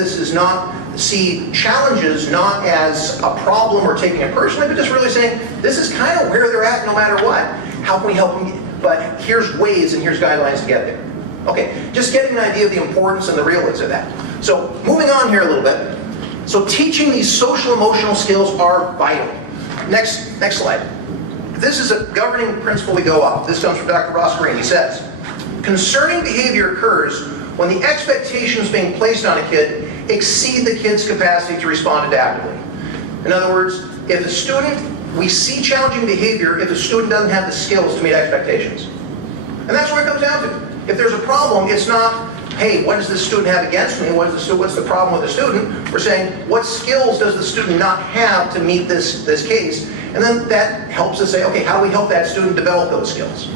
challenges not as a problem or taking it personally, but just really saying, this is kind of where they're at no matter what. How can we help them? But here's ways and here's guidelines to get there. Okay, just getting an idea of the importance and the realism of that. So moving on here a little bit. So teaching these social emotional skills are vital. Next slide. This is a governing principle we go off. This comes from Dr. Ross Green. He says, concerning behavior occurs when the expectations being placed on a kid exceed the kid's capacity to respond adaptively. In other words, if a student, we see challenging behavior if the student doesn't have the skills to meet expectations. And that's what it comes down to. If there's a problem, it's not, hey, what does this student have against me? What's the problem with the student? We're saying, what skills does the student not have to meet this case? And then that helps us say, okay, how do we help that student develop those skills?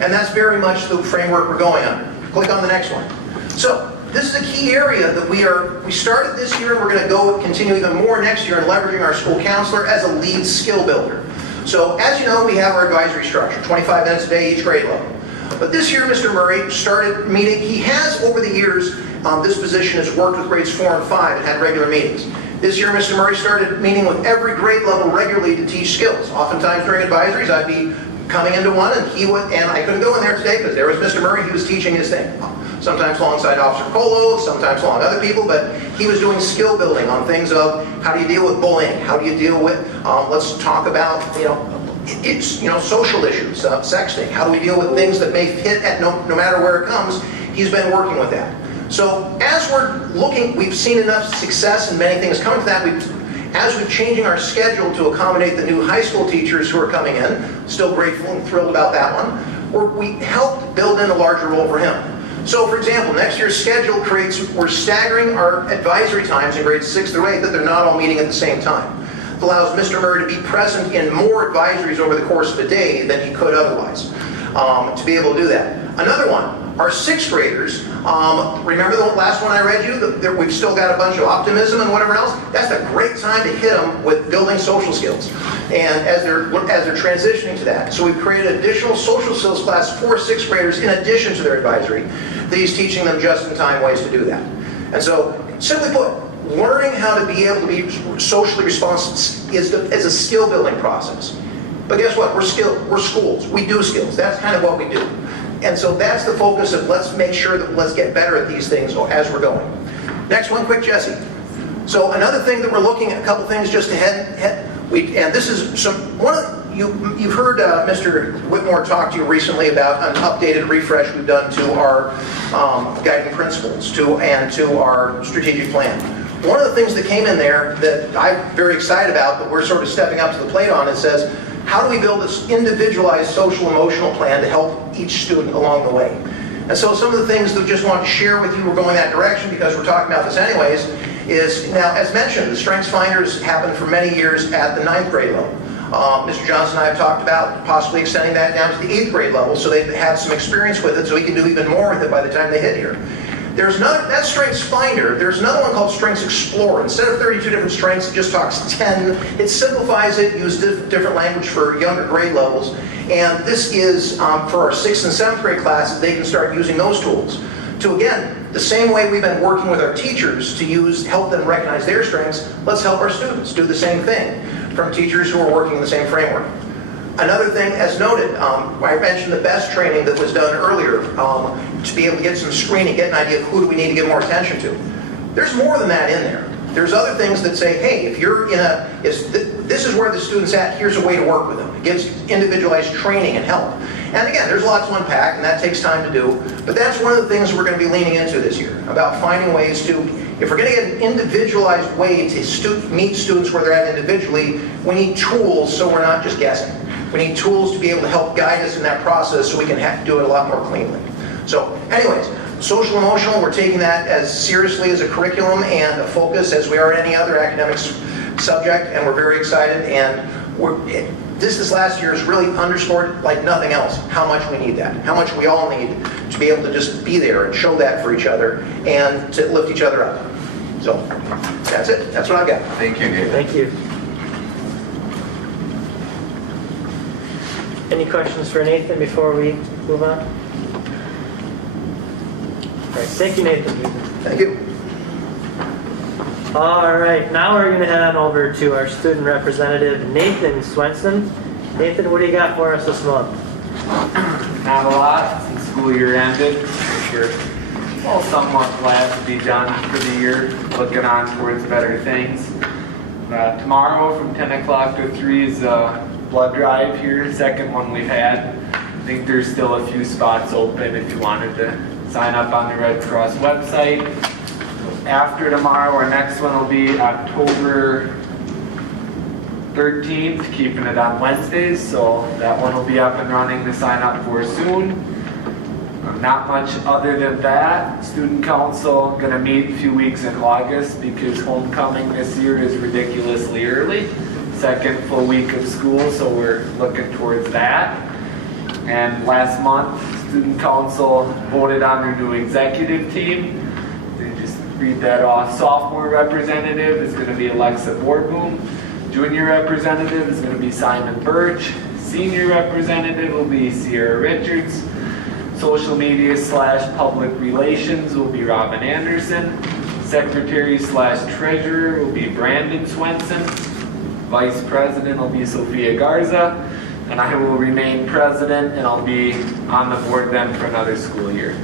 And that's very much the framework we're going under. Click on the next one. So this is a key area that we started this year, and we're going to continue even more next year in leveraging our school counselor as a lead skill builder. So as you know, we have our advisory structure, 25 minutes a day, each grade level. But this year, Mr. Murray started meeting. He has, over the years, this position has worked with grades 4 and 5 and had regular meetings. This year, Mr. Murray started meeting with every grade level regularly to teach skills. Oftentimes during advisories, I'd be coming into one, and I couldn't go in there today because there was Mr. Murray. He was teaching his thing. Sometimes alongside Officer Colo, sometimes along other people, but he was doing skill building on things of how do you deal with bullying, how do you deal with, let's talk about, social issues, sexting, how do we deal with things that may hit at no matter where it comes. He's been working with that. So as we're looking, we've seen enough success and many things coming to that. As we're changing our schedule to accommodate the new high school teachers who are coming in, still grateful and thrilled about that one, we helped build in a larger role for him. So for example, next year's schedule we're staggering our advisory times in grades 6 through 8 that they're not all meeting at the same time. It allows Mr. Murray to be present in more advisories over the course of a day than he could otherwise, to be able to do that. Another one, our 6th graders, remember the last one I read you? We've still got a bunch of optimism and whatever else. That's a great time to hit them with building social skills. And as they're transitioning to that. So we've created additional social skills class for 6th graders in addition to their advisory. That he's teaching them just-in-time ways to do that. And so, simply put, learning how to be able to be socially responsive is a skill-building process. But guess what? We're schools. We do skills. That's kind of what we do. And so that's the focus of let's make sure that let's get better at these things as we're going. Next one, quick, Jesse. So another thing that we're looking at, a couple things just ahead. And this is you've heard Mr. Whitmore talk to you recently about an updated refresh we've done to our guiding principles and to our strategic plan. One of the things that came in there that I'm very excited about, but we're sort of stepping up to the plate on, it says, how do we build this individualized social emotional plan to help each student along the way? And so some of the things that I just wanted to share with you, we're going that direction because we're talking about this anyways, is now, as mentioned, the Strengths Finders happened for many years at the 9th grade level. Mr. Johnson and I have talked about possibly extending that down to the 8th grade level so they've had some experience with it so we can do even more with it by the time they hit here. That Strengths Finder, there's another one called Strengths Explorer. Instead of 32 different strengths, it just talks 10. It simplifies it, uses different language for younger grade levels. And this is for our 6th and 7th grade classes, they can start using those tools. To again, the same way we've been working with our teachers to help them recognize their strengths, let's help our students do the same thing from teachers who are working in the same framework. Another thing, as noted, I mentioned the BEST training that was done earlier. to be able to get some screening, get an idea of who do we need to give more attention to. There's more than that in there. There's other things that say, hey, if you're in this is where the student's at, here's a way to work with them. It gives individualized training and help. And again, there's lots to unpack, and that takes time to do. But that's one of the things we're going to be leaning into this year, about finding ways to, if we're going to get an individualized way to meet students where they're at individually, we need tools so we're not just guessing. We need tools to be able to help guide us in that process so we can do it a lot more cleanly. So anyways, social emotional, we're taking that as seriously as a curriculum and a focus as we are any other academic subject, and we're very excited. And this last year has really underscored like nothing else how much we need that, how much we all need to be able to just be there and show that for each other and to lift each other up. So that's it. That's what I've got. Thank you, Nathan. Thank you. Any questions for Nathan before we move on? All right, thank you, Nathan. Thank you. All right, now we're going to head on over to our student representative, Nathan Swenson. Nathan, what do you got for us this month? Not a lot since school year ended. We're all somewhat glad to be done for the year, looking on towards better things. Tomorrow from 10 o'clock to 3 is a blood drive here, second one we've had. I think there's still a few spots open if you wanted to sign up on the Red Cross website. After tomorrow, our next one will be October 13th, keeping it on Wednesdays, so that one will be up and running to sign up for soon. Not much other than that. Student Council going to meet a few weeks in August because homecoming this year is ridiculously early. Second full week of school, so we're looking towards that. And last month, Student Council voted on their new executive team. They just read that off. Sophomore representative is going to be Alexa Borboom. Junior representative is going to be Simon Birch. Senior representative will be Sierra Richards. Social media / public relations will be Robin Anderson. Secretary / treasurer will be Brandon Swenson. Vice president will be Sophia Garza. And I will remain president, and I'll be on the board then for another school year.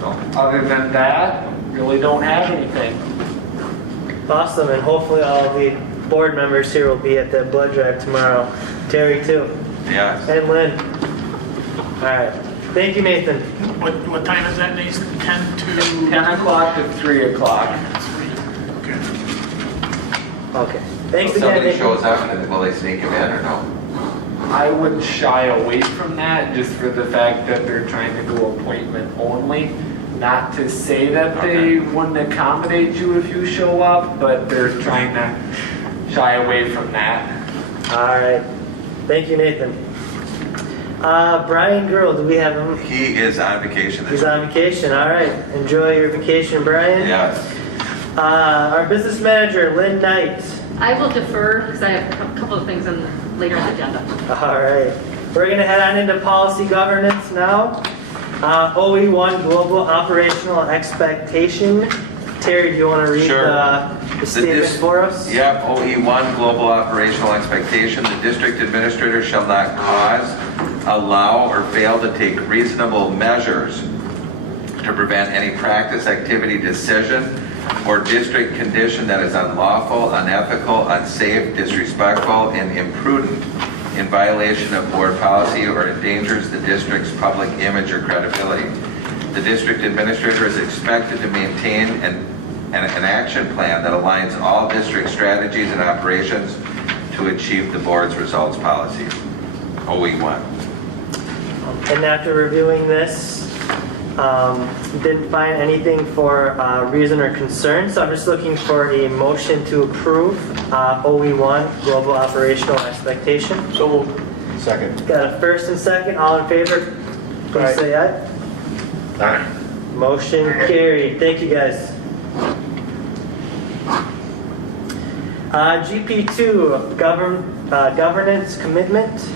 So other than that, really don't have anything. Awesome, and hopefully all of the board members here will be at that blood drive tomorrow. Terry too. Yes. And Lynn. All right. Thank you, Nathan. What time is that, Nathan? 10 to? 10 o'clock to 3 o'clock. Okay. Thanks So again, somebody Nathan. shows up, and will they sneak him in or no? I would shy away from that just for the fact that they're trying to go appointment only. Not to say that they wouldn't accommodate you if you show up, but they're trying to shy away from that. All right. Thank you, Nathan. Brian Girl, do we have him? He is on vacation. He's on vacation. All right. Enjoy your vacation, Brian. Yes. Our business manager, Lynn Knight. I will defer because I have a couple of things later on the agenda. All right. We're going to head on into policy governance now. OE1, global operational expectation. Terry, do you want to read the statement for us? Yep, OE1, global operational expectation. The district administrator shall not cause, allow, or fail to take reasonable measures to prevent any practice, activity, decision, or district condition that is unlawful, unethical, unsafe, disrespectful, and imprudent in violation of board policy or endangers the district's public image or credibility. The district administrator is expected to maintain an action plan that aligns all district strategies and operations to achieve the board's results policy. OE1. And after reviewing this, didn't find anything for reason or concern, so I'm just looking for a motion to approve OE1, global operational expectation. So moved. Second. Got a first and second, all in favor? Please say aye. Aye. Motion carried. Thank you, guys. GP2, governance commitment.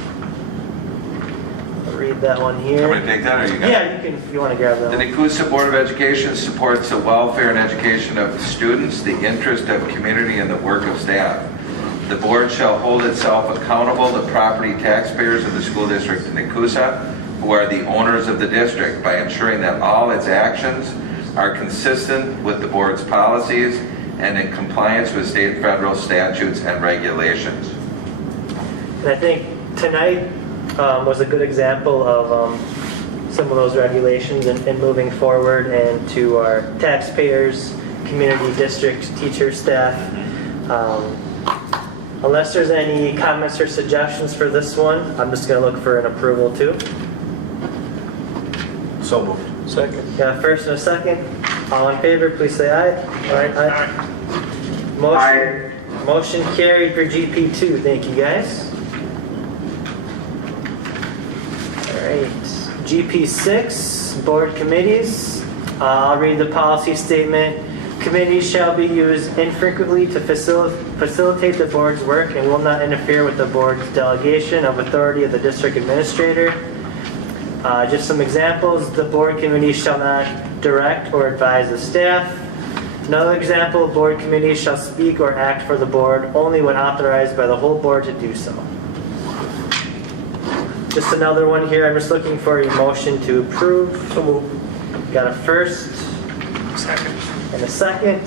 I'll read that one here. Want me to take that, or you got it? Yeah, you can if you want to grab that The one. Nekoosa Board of Education supports the welfare and education of students, the interest of community, and the work of staff. The board shall hold itself accountable to property taxpayers of the school district of Nekoosa. who are the owners of the district by ensuring that all its actions are consistent with the board's policies and in compliance with state and federal statutes and regulations. And I think tonight was a good example of some of those regulations and moving forward, and to our taxpayers, community, district, teachers, staff. Unless there's any comments or suggestions for this one, I'm just going to look for an approval too. So moved. Second. Got a first and a second. All in favor, please say aye. Aye. Motion carried for GP2. Thank you, guys. All right. GP6 Board Committees. I'll read the policy statement. Committees shall be used infrequently to facilitate the board's work and will not interfere with the board's delegation of authority of the district administrator. Just some examples. The board committee shall not direct or advise the staff. Another example, board committees shall speak or act for the board only when authorized by the whole board to do so. Just another one here. I'm just looking for a motion to approve. So move. Got a first. Second. And a second.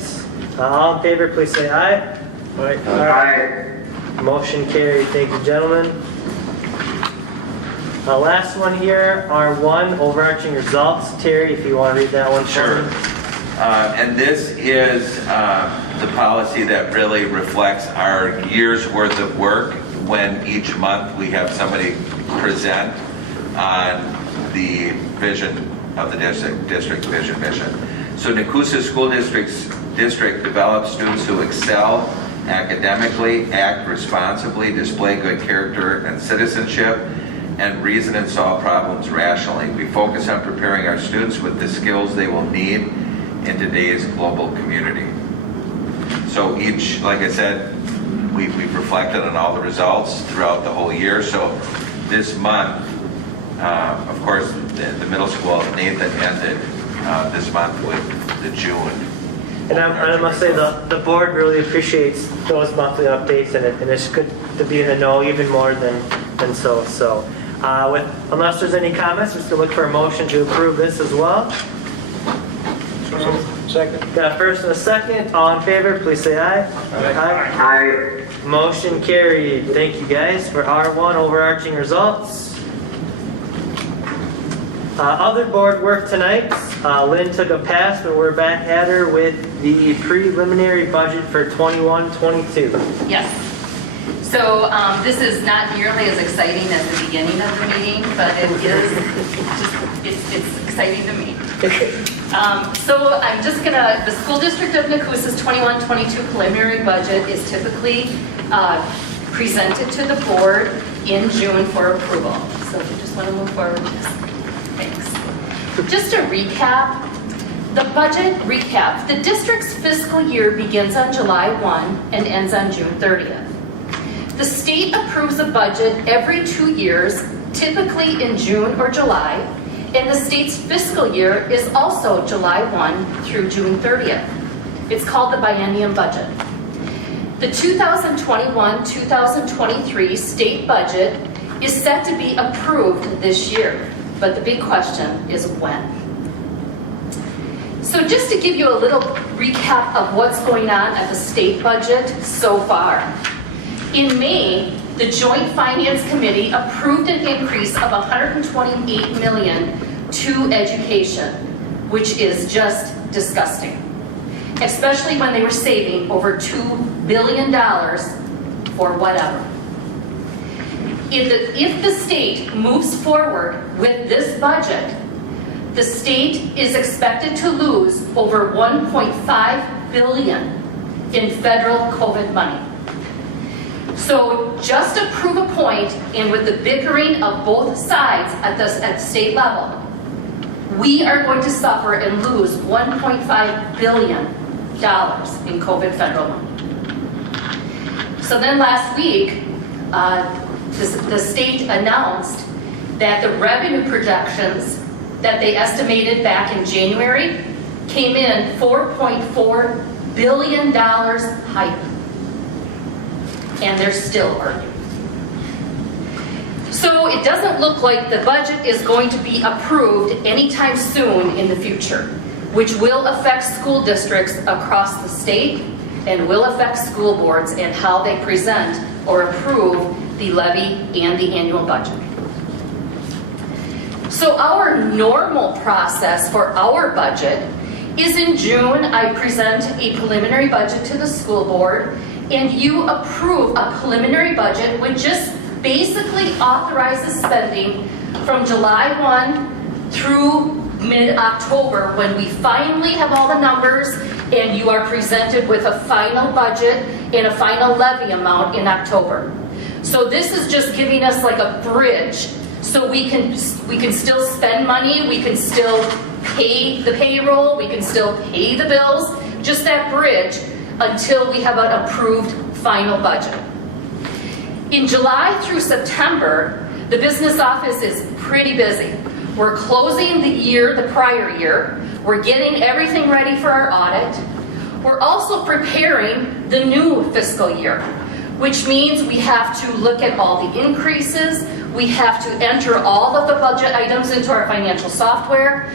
All in favor, please say aye. Aye. Motion carried. Thank you, gentlemen. Last one here, R1, overarching results. Terry, if you want to read that one for me. And this is the policy that really reflects our year's worth of work when each month we have somebody present on the vision of the district vision mission. So Nekoosa School District develops students who excel academically, act responsibly, display good character and citizenship, and reason and solve problems rationally. We focus on preparing our students with the skills they will need in today's global community. So each, like I said, we've reflected on all the results throughout the whole year. So this month, of course, the middle school, Nathan ended this month with the June. And I must say the board really appreciates those monthly updates, and it's good to be in the know even more than so. Unless there's any comments, we're still looking for a motion to approve this as well. Second. Got a first and a second. All in favor, please say aye. Aye. Motion carried. Thank you, guys, for R1 overarching results. Other board work tonight. Lynn took a pass, but we're back at her with the preliminary budget for 21-22. Yes. So this is not nearly as exciting as the beginning of the meeting, but it is it's exciting to me. So I'm just gonna, the school district of Nekoosa's 21-22 preliminary budget is typically presented to the board in June for approval. So if you just want to move forward, thanks. Just to recap, the budget recap, the district's fiscal year begins on July 1 and ends on June 30th. The state approves a budget every 2 years, typically in June or July, and the state's fiscal year is also July 1 through June 30th. It's called the biennium budget. The 2021-2023 state budget is set to be approved this year, but the big question is when. So just to give you a little recap of what's going on at the state budget so far. In May, the Joint Finance Committee approved an increase of $128 million to education, which is just disgusting, especially when they were saving over $2 billion for whatever. If the state moves forward with this budget, the state is expected to lose over $1.5 billion in federal COVID money. So just to prove a point, and with the bickering of both sides at the state level, we are going to suffer and lose $1.5 billion in COVID federal money. So then last week, the state announced that the revenue projections that they estimated back in January came in $4.4 billion higher. And they're still arguing. So it doesn't look like the budget is going to be approved anytime soon in the future, which will affect school districts across the state and will affect school boards and how they present or approve the levy and the annual budget. So our normal process for our budget is in June, I present a preliminary budget to the school board, and you approve a preliminary budget which just basically authorizes spending from July 1 through mid-October, when we finally have all the numbers and you are presented with a final budget and a final levy amount in October. So this is just giving us like a bridge, so we can still spend money, we can still pay the payroll, we can still pay the bills, just that bridge until we have an approved final budget. In July through September, the business office is pretty busy. We're closing the year, the prior year. We're getting everything ready for our audit. We're also preparing the new fiscal year, which means we have to look at all the increases. We have to enter all of the budget items into our financial software.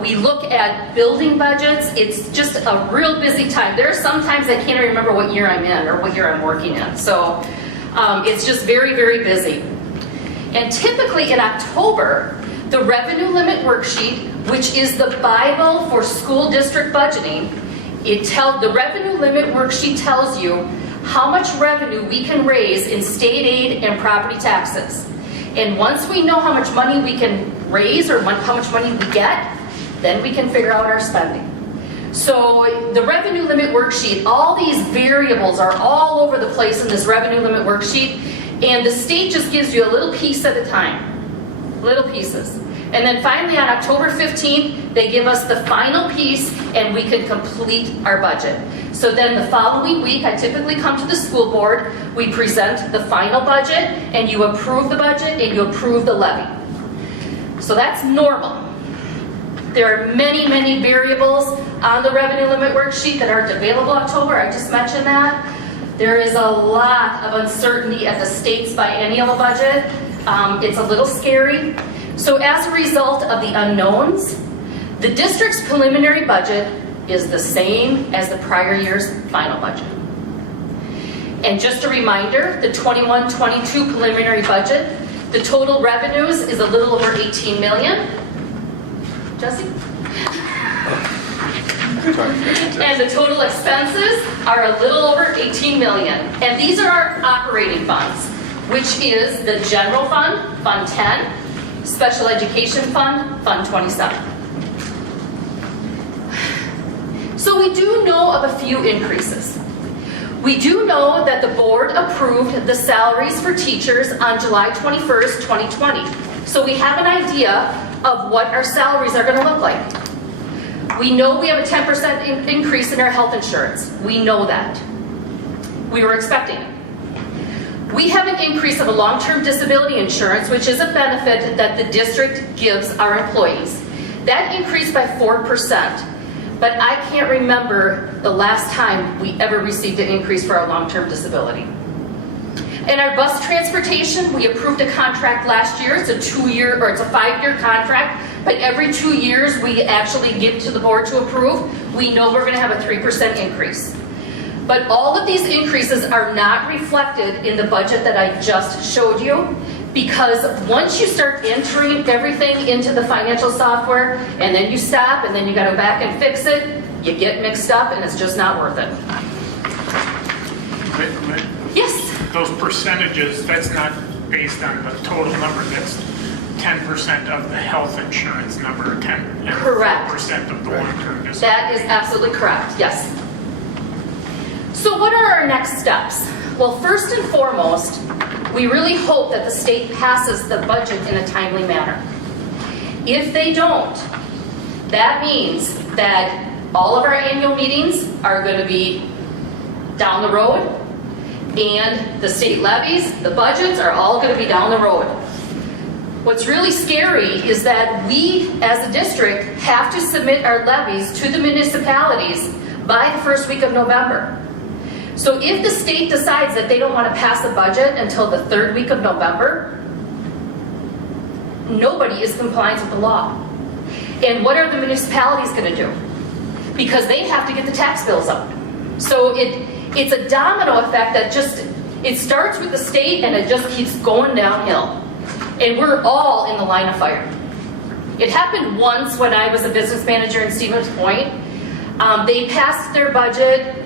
We look at building budgets. It's just a real busy time. There are some times I can't remember what year I'm in or what year I'm working in. So it's just very, very busy. And typically in October, the revenue limit worksheet, which is the Bible for school district budgeting, the revenue limit worksheet tells you how much revenue we can raise in state aid and property taxes. And once we know how much money we can raise or how much money we get, then we can figure out our spending. So the revenue limit worksheet, all these variables are all over the place in this revenue limit worksheet, and the state just gives you a little piece at a time, little pieces. And then finally on October 15th, they give us the final piece and we can complete our budget. So then the following week, I typically come to the school board, we present the final budget, and you approve the budget and you approve the levy. So that's normal. There are many, many variables on the revenue limit worksheet that aren't available October. I just mentioned that. There is a lot of uncertainty at the state's biennial budget. It's a little scary. So as a result of the unknowns, the district's preliminary budget is the same as the prior year's final budget. And just a reminder, the 21-22 preliminary budget, the total revenues is a little over 18 million. Jesse? And the total expenses are a little over 18 million. And these are our operating funds, which is the general fund, Fund 10, Special Education Fund, Fund 27. So we do know of a few increases. We do know that the board approved the salaries for teachers on July 21st, 2020. So we have an idea of what our salaries are going to look like. We know we have a 10% increase in our health insurance. We know that. We were expecting it. We have an increase of a long-term disability insurance, which is a benefit that the district gives our employees. That increased by 4%. But I can't remember the last time we ever received an increase for our long-term disability. And our bus transportation, we approved a contract last year. It's a 5-year contract. But every 2 years, we actually give to the board to approve. We know we're going to have a 3% increase. But all of these increases are not reflected in the budget that I just showed you, because once you start entering everything into the financial software and then you stop and then you got to go back and fix it, you get mixed up and it's just not worth it. Yes? Those percentages, that's not based on the total number, that's 10% of the health insurance number, 10% of the long-term disability. That is absolutely correct, yes. So what are our next steps? Well, first and foremost, we really hope that the state passes the budget in a timely manner. If they don't, that means that all of our annual meetings are going to be down the road, and the state levies, the budgets are all going to be down the road. What's really scary is that we, as a district, have to submit our levies to the municipalities by the first week of November. So if the state decides that they don't want to pass the budget until the third week of November, nobody is compliant with the law. And what are the municipalities going to do? Because they have to get the tax bills up. So it's a domino effect that it starts with the state and it just keeps going downhill. And we're all in the line of fire. It happened once when I was a business manager in Stevens Point. They passed their budget,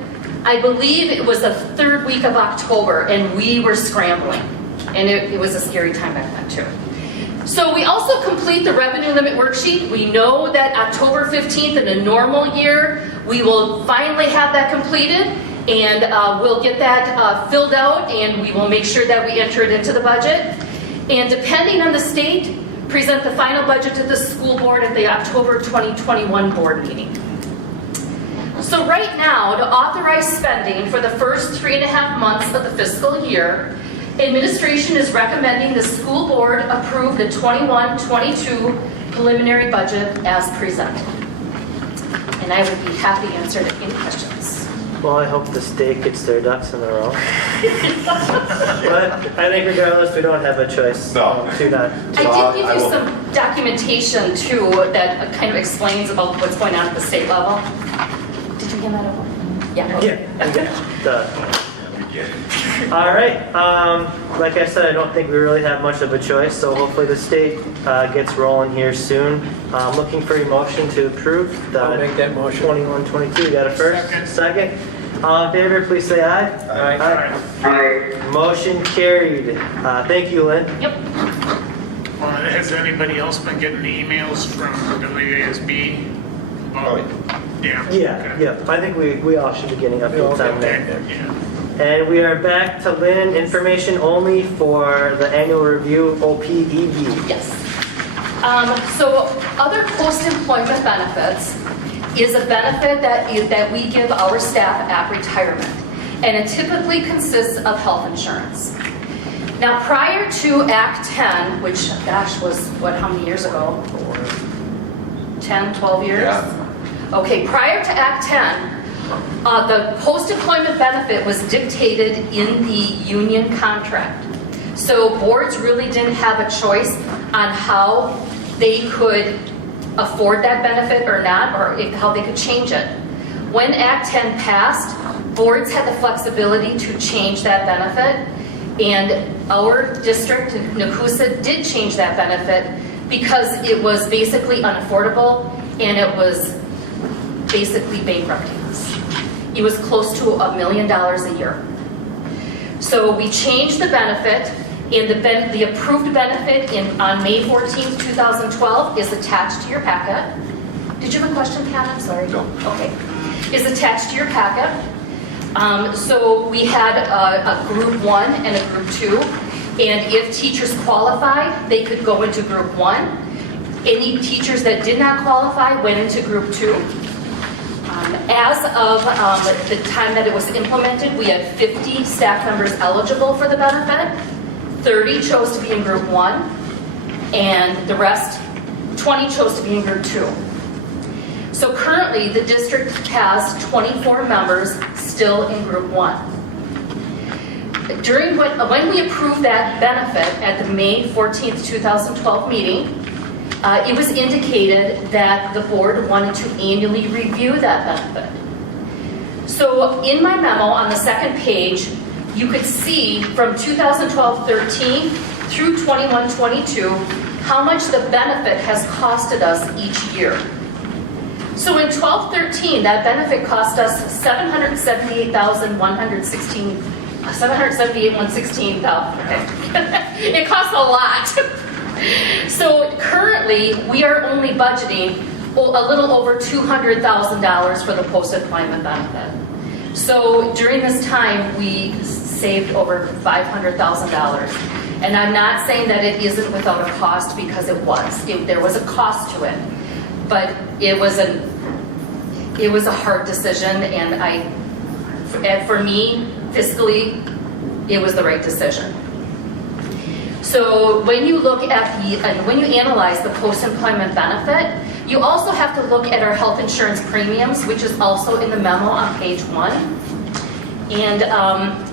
I believe it was the third week of October, and we were scrambling. And it was a scary time back then too. So we also complete the revenue limit worksheet. We know that October 15th in a normal year, we will finally have that completed, and we'll get that filled out, and we will make sure that we enter it into the budget. And depending on the state, present the final budget to the school board at the October 2021 board meeting. So right now, to authorize spending for the first 3.5 months of the fiscal year, administration is recommending the school board approve the 21-22 preliminary budget as presented. And I would be happy to answer any questions. Well, I hope the state gets their ducks in a row. But I think regardless, we don't have a choice to not. I did give you some documentation too that kind of explains about what's going on at the state level. Did you hand that over? Yeah. All right. Like I said, I don't think we really have much of a choice, so hopefully the state gets rolling here soon. Looking for a motion to approve the I'll make that motion. 21-22. You got it first? Second. All in favor, please say aye. Aye. Motion carried. Thank you, Lynn. Yep. Has anybody else been getting the emails from WASB? Yeah. I think we all should be getting updates on that. Yeah. And we are back to Lynn, information only for the annual review OPEB. Yes. So other post-employment benefits is a benefit that we give our staff at retirement. And it typically consists of health insurance. Now prior to Act 10, which gosh was how many years ago? 10, 12 years? Yeah. Okay, prior to Act 10, the post-employment benefit was dictated in the union contract. So boards really didn't have a choice on how they could afford that benefit or not, or how they could change it. When Act 10 passed, boards had the flexibility to change that benefit, and our district, Nekoosa, did change that benefit because it was basically unaffordable and it was basically bankrupting us. It was close to $1 million a year. So we changed the benefit, and the approved benefit on May 14th, 2012 is attached to your packet. Did you have a question, Pat? I'm sorry. No. Okay. Is attached to your packet. So we had a group 1 and a group 2, and if teachers qualified, they could go into group 1. Any teachers that did not qualify went into group 2. As of the time that it was implemented, we had 50 staff members eligible for the benefit. 30 chose to be in group 1, and the rest, 20 chose to be in group 2. So currently, the district has 24 members still in group 1. When we approved that benefit at the May 14th, 2012 meeting, it was indicated that the board wanted to annually review that benefit. So in my memo on the second page, you could see from 2012-13 through 21-22 how much the benefit has costed us each year. So in 12-13, that benefit cost us $778,116. It costs a lot. So currently, we are only budgeting a little over $200,000 for the post-employment benefit. So during this time, we saved over $500,000. And I'm not saying that it isn't without a cost, because it was. There was a cost to it. But it was a hard decision, and for me, fiscally, it was the right decision. So when you look at when you analyze the post-employment benefit, you also have to look at our health insurance premiums, which is also in the memo on page 1. And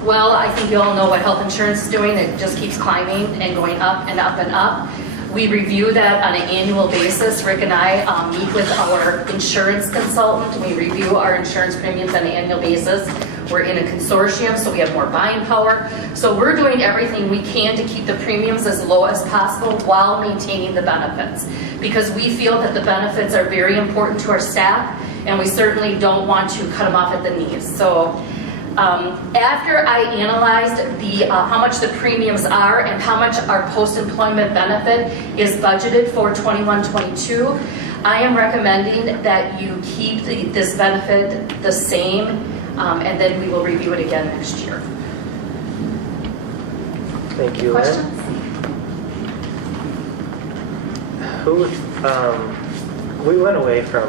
well, I think you all know what health insurance is doing. It just keeps climbing and going up and up and up. We review that on an annual basis. Rick and I meet with our insurance consultant. We review our insurance premiums on an annual basis. We're in a consortium, so we have more buying power. So we're doing everything we can to keep the premiums as low as possible while maintaining the benefits. Because we feel that the benefits are very important to our staff, and we certainly don't want to cut them off at the knees. So after I analyzed how much the premiums are and how much our post-employment benefit is budgeted for 21-22, I am recommending that you keep this benefit the same, and then we will review it again next year. Thank you, Lynn. Questions? We went away from,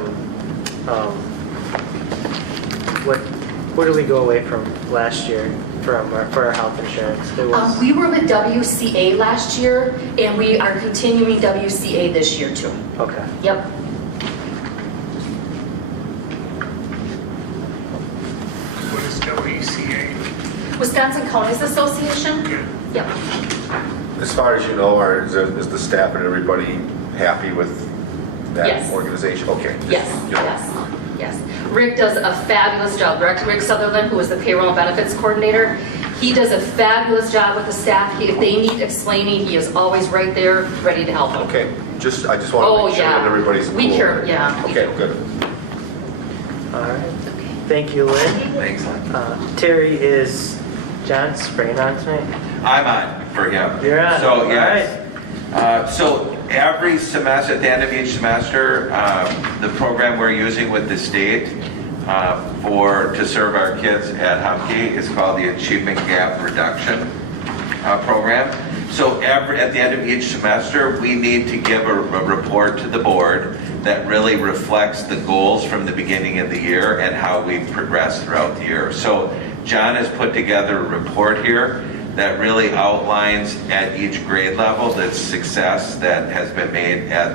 what did we go away from last year for our health insurance? It was, We were with WCA last year, and we are continuing WCA this year too. okay. Yep. What is WCA? Wisconsin Counties Association? Good. Yep. As far as you know, is the staff and everybody happy with that Yes. organization? Okay. Yes, yes. Rick does a fabulous job. Director Rick Sutherland, who is the payroll and benefits coordinator, he does a fabulous job with the staff. If they need explaining, he is always right there, ready to help them. Okay, I just want to make sure that everybody's cool. We care, yeah. Okay, good. All right. Thank you, Lynn. Thanks, Lynn. Terry, is John spraying on tonight? I'm on for him. You're on. So, All yes. So every semester, at the end of each semester, the program we're using with the state to serve our kids at Humke is called the Achievement Gap Reduction Program. So at the end of each semester, we need to give a report to the board that really reflects the goals from the beginning of the year and how we've progressed throughout the year. So John has put together a report here that really outlines at each grade level the success that has been made at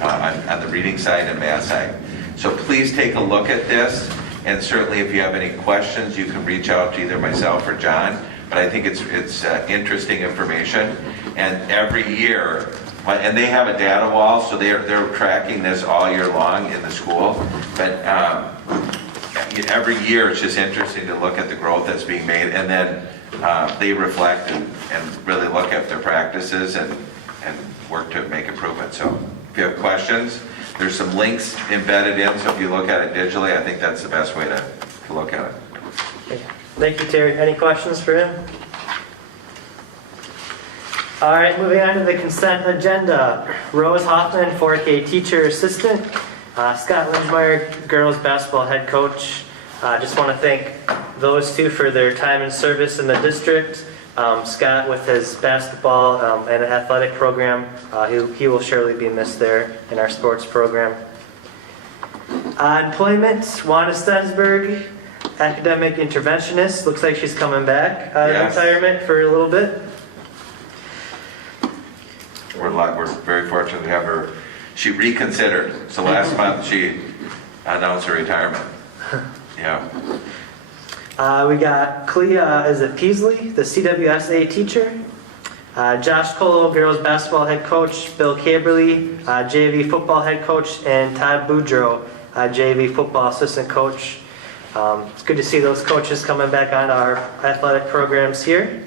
on the reading side and math side. So please take a look at this, and certainly if you have any questions, you can reach out to either myself or John. But I think it's interesting information, and every year, and they have a data wall, so they're tracking this all year long in the school. But every year it's just interesting to look at the growth that's being made, and then they reflect and really look at their practices and work to make improvements. So if you have questions, there's some links embedded in, so if you look at it digitally, I think that's the best way to look at it. Thank you, Terry. Any questions for him? All right, moving on to the consent agenda. Rose Hoffman, 4K teacher assistant. Scott Lynchmeyer, girls basketball head coach. Just want to thank those two for their time and service in the district. Scott with his basketball and athletic program. He will surely be missed there in our sports program. Employment, Wanda Stensberg, academic interventionist. Looks like she's coming back out of retirement for a little bit. We're very fortunate to have her. She reconsidered. So last month she announced her retirement. Yeah. We got Clea, is it Peasley, the CWSA teacher? Josh Colo, girls basketball head coach. Bill Caberly, JV football head coach. And Todd Boudreau, JV football assistant coach. It's good to see those coaches coming back on our athletic programs here.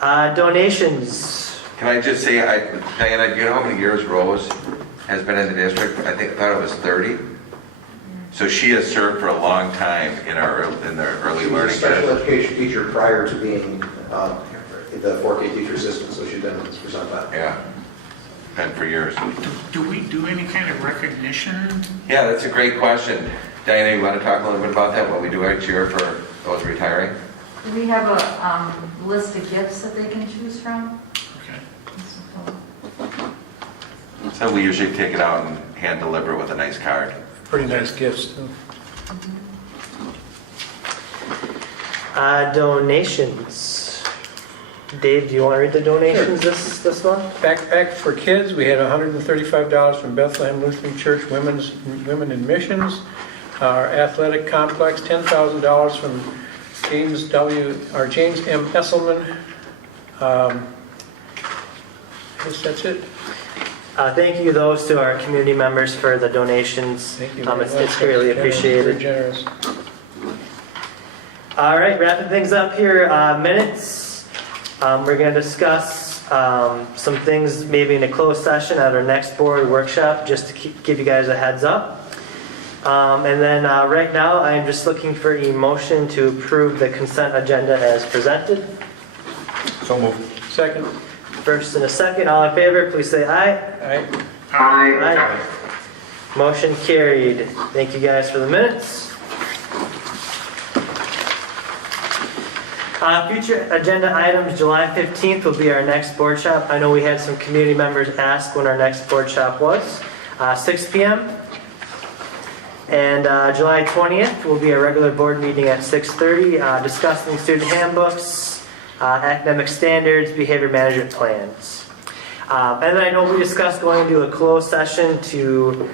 Donations. Can I just say, Diana, do you know how many years Rose has been in the district? I thought it was 30. So she has served for a long time in the early learning. She was a special education teacher prior to being the 4K teacher assistant, so she's been with us for some time. Yeah, been for years. Do we do any kind of recognition? Yeah, that's a great question. Diana, you want to talk a little bit about that, what we do each year for those retiring? We have a list of gifts that they can choose from. So we usually take it out and hand deliver it with a nice card. Pretty nice gifts, too. Donations. Dave, do you want to read the donations this month? Backpack for kids, we had $135 from Bethlehem Lutheran Church Women in Missions. Our athletic complex, $10,000 from James M. Esselman. Yes, that's it. Thank you those to our community members for the donations. Thank you very much. It's greatly appreciated. Very generous. All right, wrapping things up here, minutes. We're going to discuss some things maybe in a closed session at our next board workshop, just to give you guys a heads up. And then right now, I am just looking for a motion to approve the consent agenda as presented. So moved. Second. First and a second, all in favor, please say aye. Aye. Aye. Motion carried. Thank you guys for the minutes. Future agenda items, July 15th will be our next board shop. I know we had some community members ask when our next board shop was. 6 p.m. And July 20th will be our regular board meeting at 6:30, discussing student handbooks, academic standards, behavior management plans. And then I know we discussed going into a closed session to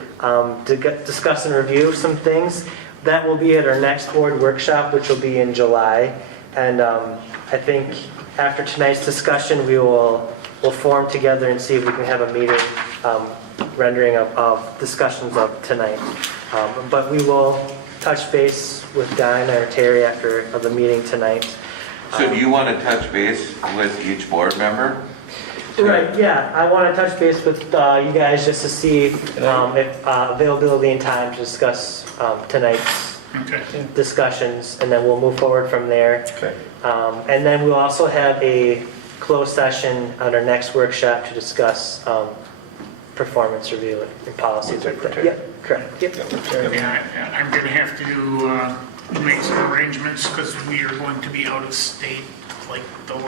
discuss and review some things. That will be at our next board workshop, which will be in July. And I think after tonight's discussion, we'll form together and see if we can have a meeting rendering of discussions of tonight. But we will touch base with Dinah or Terry after the meeting tonight. So do you want to touch base with each board member? Right, yeah. I want to touch base with you guys just to see if availability and time to discuss tonight's discussions, and then we'll move forward from there. Okay. And then we'll also have a closed session on our next workshop to discuss performance review and policies. Yep, correct. Yep. Yeah, I'm going to have to make some arrangements because we are going to be out of state like the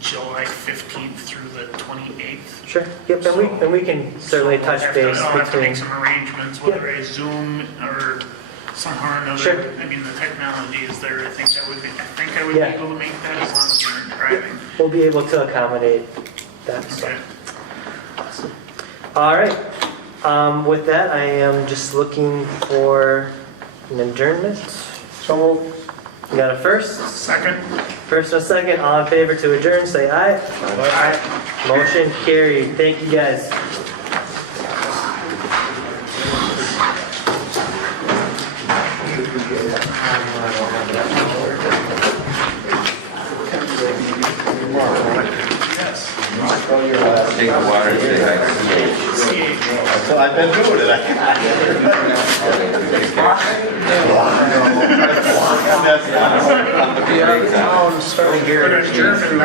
July 15th through the 28th. Sure. Yep. And we can certainly touch base I'll have to between. make some arrangements, whether I Zoom or somehow or another. Sure. I mean, the technology is there. I think I would be able to make that as long as we're driving. We'll be able to accommodate that. So. Okay. Awesome. All right. With that, I am just looking for an adjournment. So You got a first? Second. First and a second. All in favor to adjourn, say aye. Aye. Motion carried. Thank you guys. Take the water and say hi. So I've been doing it. That's not. starting here.